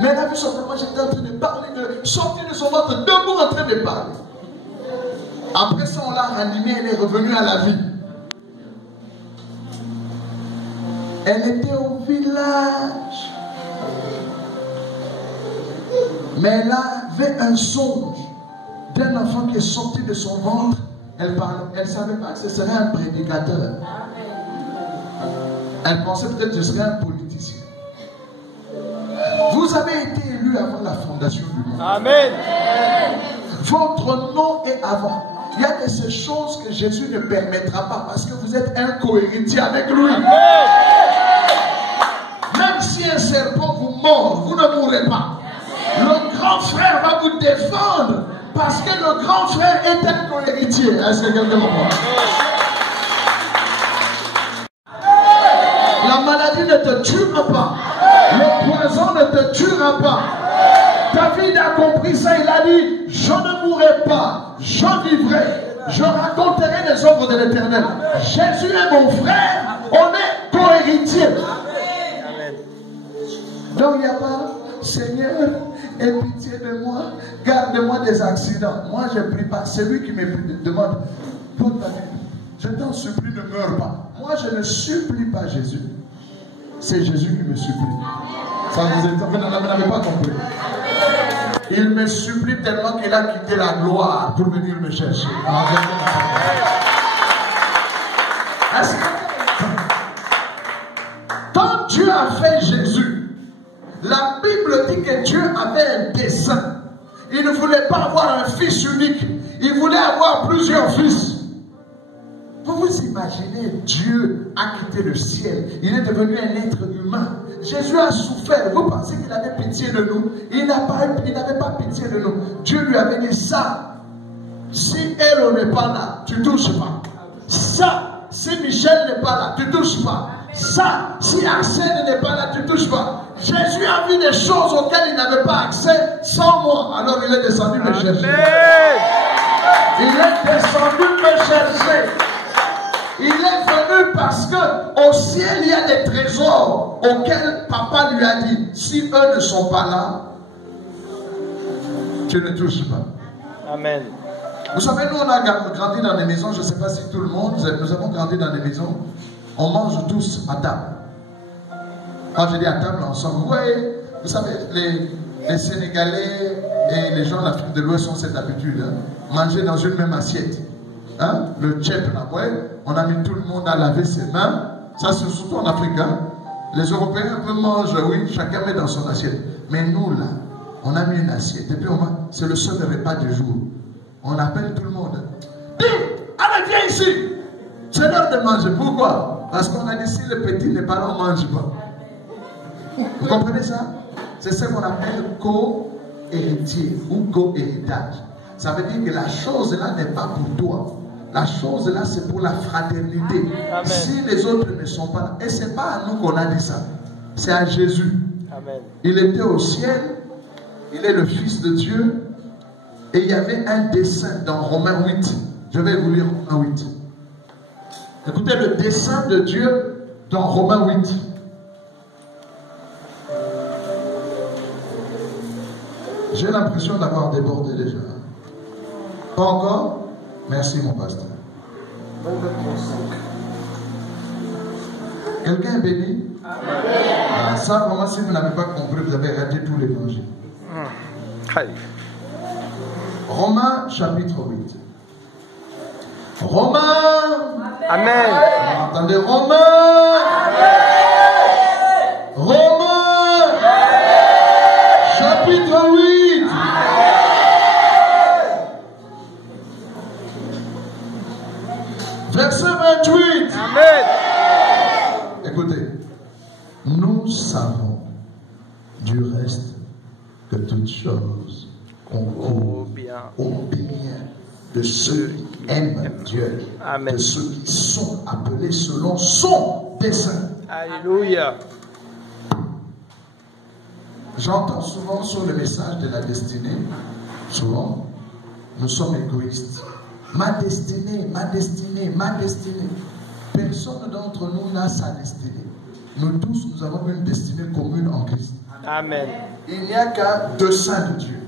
Mais elle a vu simplement, j'étais en train de parler, de sortir de son ventre, debout en train de parler. Après ça, on l'a ranimée, elle est revenue à la vie. Elle était au village. Mais elle avait un songe d'un enfant qui est sorti de son ventre. Elle ne savait pas que ce serait un prédicateur. Elle pensait peut-être que ce serait un politicien. Vous avez été élu avant la fondation du monde. Amen. Votre nom est avant. Il y a de ces choses que Jésus ne permettra pas parce que vous êtes un co-héritier avec lui. Amen. Même si un serpent vous mord, vous ne mourrez pas. Le grand frère va vous défendre parce que le grand frère est un co-héritier. Est-ce que quelqu'un comprend? La maladie ne te tuera pas. Le poison ne te tuera pas. David a compris ça, il a dit, je ne mourrai pas, je vivrai, je raconterai les œuvres de l'Éternel. Jésus est mon frère, on est co-héritiers. Donc il n'y a pas, Seigneur, aie pitié de moi, garde-moi des accidents. Moi je ne prie pas, c'est lui qui me demande, je t'en supplie, ne meurs pas. Moi je ne supplie pas Jésus, c'est Jésus qui me supplie. Ça vous n'avez pas compris. Il me supplie tellement qu'il a quitté la gloire pour venir me chercher. Quand Dieu a fait Jésus, la Bible dit que Dieu avait un dessein. Il ne voulait pas avoir un fils unique. Il voulait avoir plusieurs fils. Vous vous imaginez, Dieu a quitté le ciel. Il est devenu un être humain. Jésus a souffert. Vous pensez qu'il avait pitié de nous? Il n'avait pas pitié de nous. Dieu lui avait dit ça. Si elle n'est pas là, tu ne touches pas. Ça, si Michel n'est pas là, tu ne touches pas. Ça, si Arsène n'est pas là, tu ne touches pas. Jésus a vu des choses auxquelles il n'avait pas accès sans moi. Alors il est descendu me chercher. Il est descendu me chercher. Il est venu parce que au ciel il y a des trésors auxquels papa lui a dit, si eux ne sont pas là, tu ne touches pas. Amen. Vous savez, nous on a grandi dans des maisons, je ne sais pas si tout le monde, nous avons grandi dans des maisons, on mange tous à table. Quand je dis à table, ensemble, vous voyez, vous savez, les Sénégalais et les gens d'Afrique de l'Ouest ont cette habitude, hein, manger dans une même assiette. Hein? Le tchèp là, ouais, on a mis tout le monde à laver ses mains. Ça c'est surtout en Afrique. Hein? Les Européens un peu mangent, oui, chacun met dans son assiette. Mais nous là, on a mis une assiette. Et puis c'est le seul repas du jour. On appelle tout le monde. Dis, allez viens ici. C'est l'heure de manger. Pourquoi? Parce qu'on a dit si le petit n'est pas là, on ne mange pas. Vous comprenez ça? C'est ce qu'on appelle co-héritier ou co-héritage. Ça veut dire que la chose là n'est pas pour toi. La chose là, c'est pour la fraternité. Amen. Si les autres ne sont pas là, et ce n'est pas à nous qu'on a dit ça, c'est à Jésus. Amen. Il était au ciel, il est le Fils de Dieu, et il y avait un dessein dans Romains 8. Je vais vous lire Romains 8. Écoutez le dessein de Dieu dans Romains 8. J'ai l'impression d'avoir débordé déjà. Pas encore? Merci mon pasteur. Quelqu'un est béni? Ah, ça, vraiment, si vous n'avez pas compris, vous avez raté tout l'évangile. Romains chapitre 8. Romains. Amen. Entendez, Romains. Romains. Chapitre 8. Verset 28. Amen. Écoutez, nous savons du que toutes choses concourent au bien de ceux qui aiment Dieu, Amen. de ceux qui sont appelés selon son dessein. Alléluia. J'entends souvent sur le message de la destinée, souvent, nous sommes égoïstes. Ma destinée, ma destinée, ma destinée. Personne d'entre nous n'a sa destinée. Nous tous, nous avons une destinée commune en Christ. Amen. Il n'y a qu'un dessein de Dieu.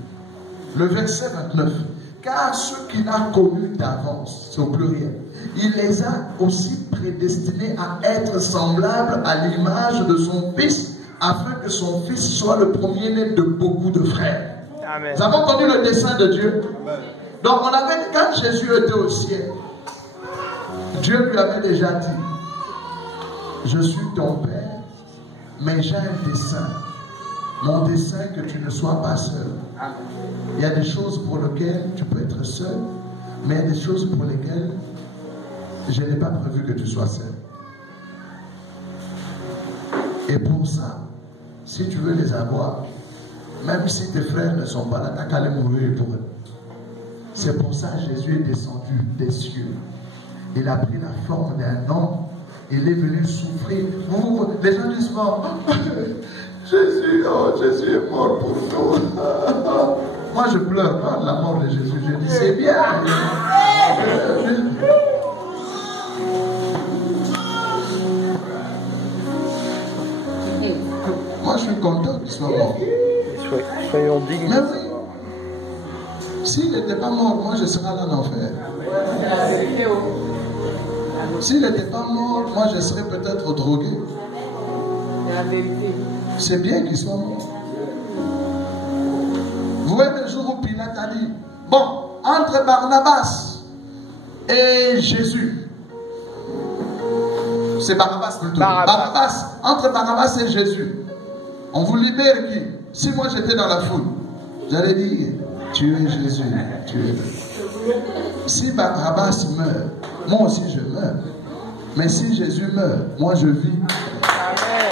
Le verset 29. Car ceux qu'il a connus d'avance, c'est au pluriel, il les a aussi prédestinés à être semblables à l'image de son Fils, afin que son Fils soit le premier-né de beaucoup de frères. Amen. Nous avons connu le dessein de Dieu. Amen. Donc on avait, quand Jésus était au ciel, Dieu lui avait déjà dit, je suis ton Père, mais j'ai un dessein. Mon dessein est que tu ne sois pas seul. Il y a des choses pour lesquelles tu peux être seul, mais il y a des choses pour lesquelles je n'ai pas prévu que tu sois seul. Et pour ça, si tu veux les avoir, même si tes frères ne sont pas là, tu n'as qu'à les mourir pour eux. C'est pour ça que Jésus est descendu des cieux. Il a pris la forme d'un homme. Il est venu souffrir. Les gens disent souvent, Jésus, oh, Jésus est mort pour nous. Moi, je pleure pas de la mort de Jésus. Je dis, c'est bien. Moi, je suis content qu'il soit mort. Soyons dignes. Mais oui. S'il n'était pas mort, moi, je serais là en enfer. S'il n'était pas mort, moi, je serais peut-être drogué. C'est bien qu'il soit mort. Vous voyez le jour où Pilate a dit, bon, entre Barnabas et Jésus, c'est Barabbas plutôt. Barabbas, entre Barabbas et Jésus, on vous libère qui? Si moi j'étais dans la foule, j'allais dire, tu es Jésus, tu es. Si Barabbas meurt, moi aussi je meurs. Mais si Jésus meurt, moi je vis. Amen.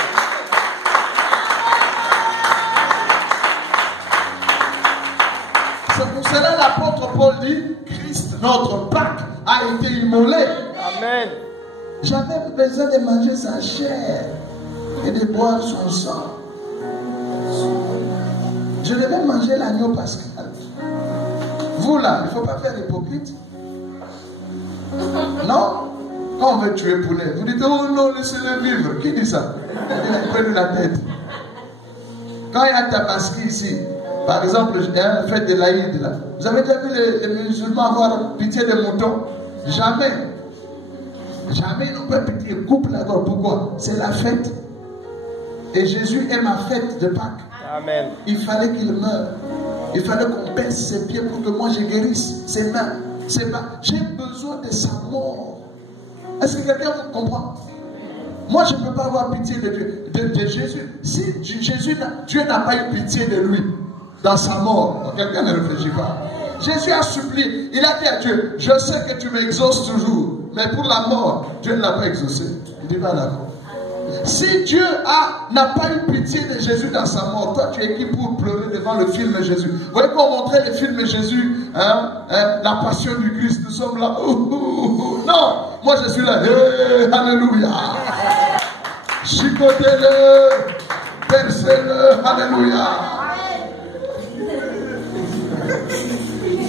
C'est pour cela l'apôtre Paul dit, Christ, notre Pâque, a été immolé. Amen. J'avais besoin de manger sa chair et de boire son sang. Je devais manger l'agneau pascal. Vous là, il ne faut pas faire hypocrite. Non? Quand on veut tuer poulet, vous dites, oh non, laissez-le vivre. Qui dit ça? Il a perdu la tête. Quand il y a Tabaski ici, par exemple, il y a une fête de l'Aïd là. Vous avez déjà vu les musulmans avoir pitié des moutons? Jamais. Jamais ils n'ont pas pitié. Coupe la gorge. Pourquoi? C'est la fête. Et Jésus est ma fête de Pâques. Amen. Il fallait qu'il meure. Il fallait qu'on baisse ses pieds pour que moi je guérisse ses mains. Ses mains. J'ai besoin de sa mort. Est-ce que quelqu'un vous comprend? Moi je ne peux pas avoir pitié de Dieu, de Jésus. Si Jésus, Dieu n'a pas eu pitié de lui dans sa mort, quelqu'un ne réfléchit pas. Jésus a supplié. Il a dit à Dieu, je sais que tu m'exauces toujours, mais pour la mort, Dieu ne l'a pas exaucé. Il dit pas d'accord. Si Dieu n'a pas eu pitié de Jésus dans sa mort, toi tu es qui pour pleurer devant le film Jésus? Vous voyez quand on montrait le film Jésus, la passion du Christ, nous sommes là. Non, moi je suis là. Hey, alléluia. Chicotez-le, percez-le, alléluia.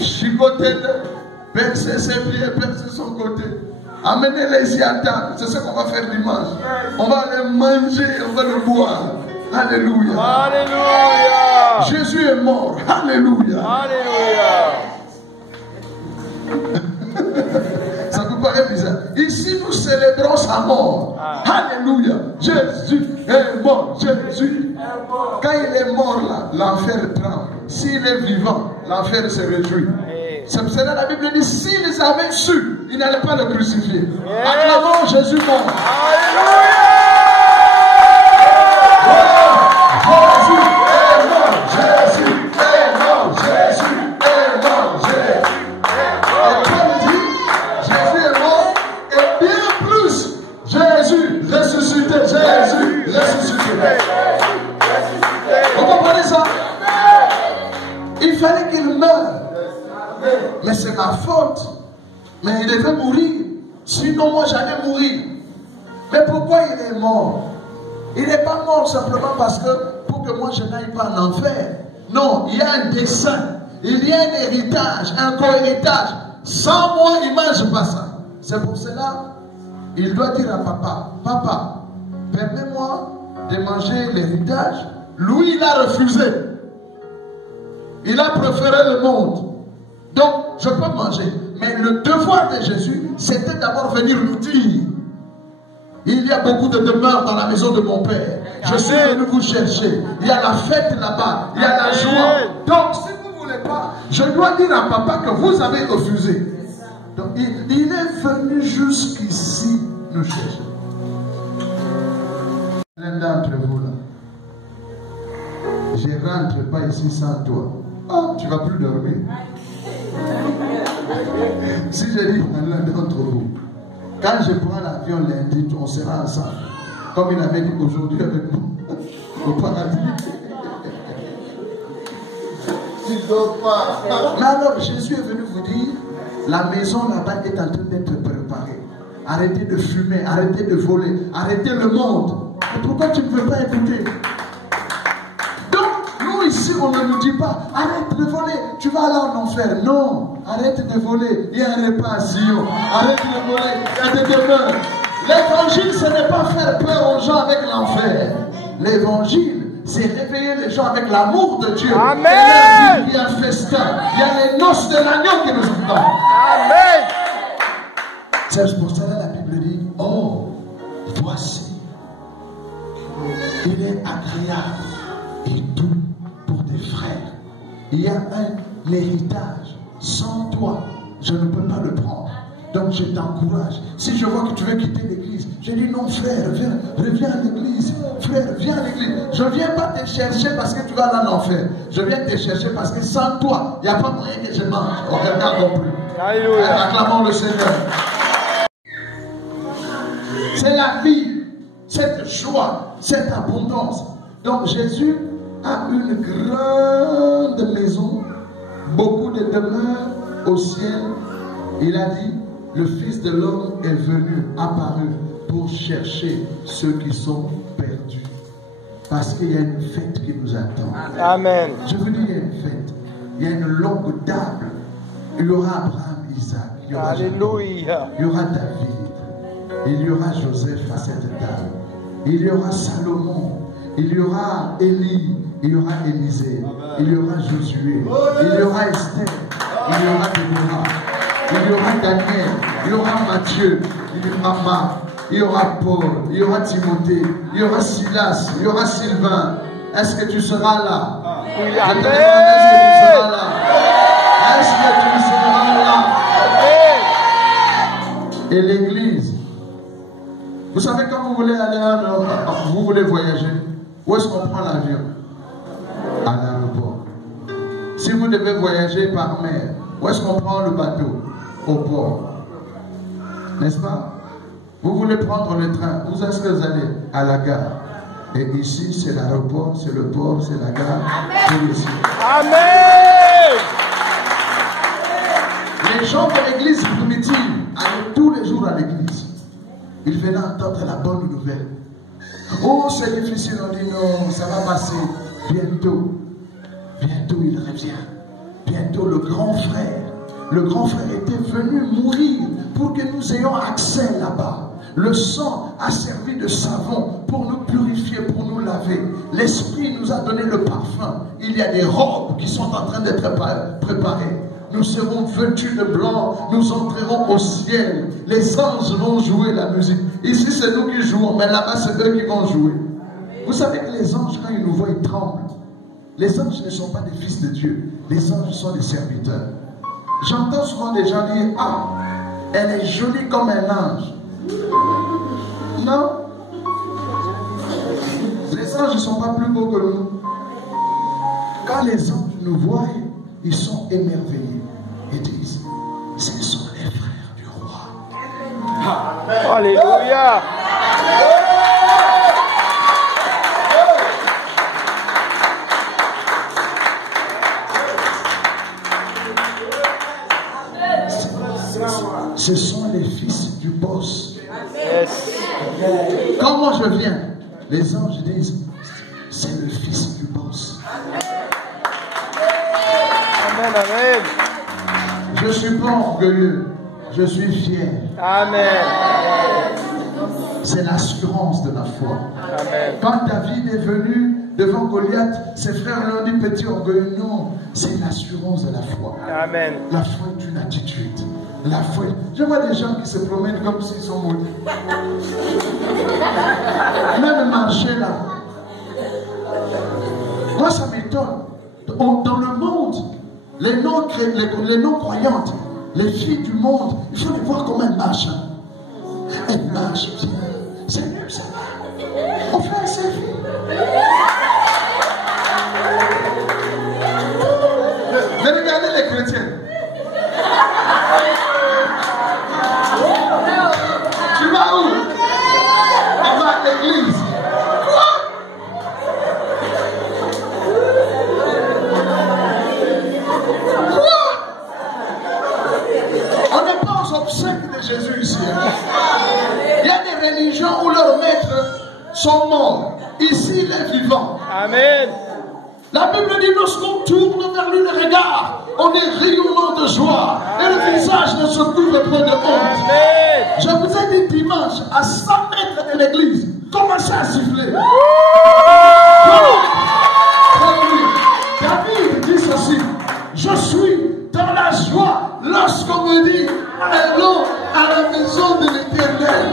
Chicotez-le, percez ses pieds, percez son côté. Amenez-les y à table. C'est ce qu'on va faire dimanche. On va les manger, on va le boire. Alléluia. Alléluia. Jésus est mort. Alléluia. Alléluia. Ça vous paraît bizarre. Ici, nous célébrons sa mort. Alléluia. Jésus est mort. Jésus. Quand il est mort là, l'enfer tremble. S'il est vivant, l'enfer se réjouit. C'est pour cela que la Bible dit, s'ils avaient su, ils n'allaient pas le crucifier. Acclamons Jésus mort. Alléluia. Jésus est mort. Jésus est mort. Jésus est mort. Et Paul dit, Jésus est mort et bien plus, Jésus ressuscité. Jésus ressuscité. Vous comprenez ça? mais c'est ma faute. Mais il devait mourir. Sinon, moi, j'allais mourir. Mais pourquoi il est mort? Il n'est pas mort simplement parce que pour que moi, je n'aille pas en enfer. Non, il y a un dessein. Il y a un héritage, un co-héritage. Sans moi, il ne mange pas ça. C'est pour cela, il doit dire à papa, papa, permets-moi de manger l'héritage. Lui, il a refusé. Il a préféré le monde. Donc, je peux manger. Mais le devoir de Jésus, c'était d'abord venir nous dire, il y a beaucoup de demeures dans la maison de mon Père. Je suis venu vous chercher. Il y a la fête là-bas. Il y a la joie. Donc, si vous ne voulez pas, je dois dire à papa que vous avez refusé. Donc, il est venu jusqu'ici nous chercher. L'un d'entre vous là, je ne rentre pas ici sans toi. Ah, tu ne vas plus dormir. Si je dis à l'un d'entre vous, quand je prends l'avion lundi, on sera ensemble. Comme il avait dit aujourd'hui avec nous, au paradis. Mais alors, Jésus est venu vous dire, la maison là-bas est en train d'être préparée. Arrêtez de fumer, arrêtez de voler, arrêtez le monde. Et pourquoi tu ne veux pas écouter? Donc, nous ici, on ne nous dit pas, arrête de voler, tu vas aller en enfer. Non, arrête de voler, il y a un repas à Sion. Arrête de voler, il y a des demeures. L'évangile, ce n'est pas faire peur aux gens avec l'enfer. L'évangile, c'est réveiller les gens avec l'amour de Dieu. Amen. Il y a un festin, il y a les noces de l'agneau qui nous attendent. Amen. C'est pour cela que la Bible dit, oh, voici, il est agréable et doux pour tes frères. Il y a un héritage. Sans toi, je ne peux pas le prendre. Donc je t'encourage. Si je vois que tu veux quitter l'église, je dis non frère, viens, reviens à l'église. Frère, viens à l'église. Je ne viens pas te chercher parce que tu vas aller en enfer. Je viens te chercher parce que sans toi, il n'y a pas moyen que je mange. Aucun cas non plus. Alléluia. Acclamons le Seigneur. C'est la vie, cette joie, cette abondance. Donc Jésus a une grande maison, beaucoup de demeures au ciel. Il a dit, le Fils de l'homme est venu, apparu pour chercher ceux qui sont perdus. Parce qu'il y a une fête qui nous attend. Amen. Je vous dis, il y a une fête. Il y a une longue table. Il y aura Abraham, Isaac. Il y aura Alléluia. il y aura David. Il y aura Joseph à cette table. Il y aura Salomon. Il y aura Élie. Il y aura Élisée. Il y aura Josué. Il y aura Esther. Il y aura Déborah. Il y aura Daniel. Il y aura Matthieu. Il y aura Marc. Il y aura Paul. Il y aura Timothée. Il y aura Silas. Il y aura Sylvain. Est-ce que tu seras là? Oui, Je te amen. demande, est-ce que tu seras là? Est-ce que tu seras là? Et l'église. Vous savez, quand vous voulez aller vous voulez voyager, où est-ce qu'on prend l'avion? À l'aéroport. Si vous devez voyager par mer, où est-ce qu'on prend le bateau? Au port. N'est-ce pas? Vous voulez prendre le train, où est-ce que vous allez? À la gare. Et ici, c'est l'aéroport, c'est le port, c'est la gare. C'est ici. Amen. Les gens de l'église primitive allaient tous les jours à l'église. Ils venaient entendre la bonne nouvelle. Oh, c'est difficile, on dit non, ça va passer. Bientôt, bientôt il revient. Bientôt le grand frère était venu mourir pour que nous ayons accès là-bas. Le sang a servi de savon pour nous purifier, pour nous laver. L'Esprit nous a donné le parfum. Il y a des robes qui sont en train d'être préparées. Nous serons vêtus de blanc, nous entrerons au ciel. Les anges vont jouer la musique. Ici, c'est nous qui jouons, mais là-bas, c'est eux qui vont jouer. Vous savez que les anges, quand ils nous voient, ils tremblent. Les anges ne sont pas des fils de Dieu. Les anges sont des serviteurs. J'entends souvent des gens dire, ah, elle est jolie comme un ange. Non. Les anges ne sont pas plus beaux que nous. Quand les anges nous voient, ils sont émerveillés et disent, ce sont les frères du roi. Alléluia. Ce sont les fils du boss. Yes. Quand moi je viens, les anges disent, c'est le fils du boss. Amen, amen. Je suis pas orgueilleux, je suis fier. Amen. C'est l'assurance de la foi. Amen. Quand David est venu devant Goliath, ses frères lui ont dit petit orgueilleux. Non, c'est l'assurance de la foi. Amen. La foi est une attitude. La foi. Je vois des gens qui se promènent comme s'ils sont maudits. Même marcher là. Moi, ça m'étonne. Dans le monde, les non-croyantes, les filles du monde, il faut les voir comment elles marchent. Elles marchent. Seigneur, ça va. On fait un selfie. Mais regardez les chrétiens. Tu vas où? On va à l'église. On n'est pas aux obsèques de Jésus ici. Hein? Il y a des religions où leurs maîtres sont morts. Ici, il est vivant. Amen. La Bible dit, lorsqu'on tourne vers lui le regard, on est rayonnant de joie. Et le visage ne se couvre pas de honte. Amen. Je vous ai dit dimanche, à 100 mètres de l'église, commencez à siffler. David dit ceci, je suis dans la joie lorsqu'on me dit, allons à la maison de l'Éternel.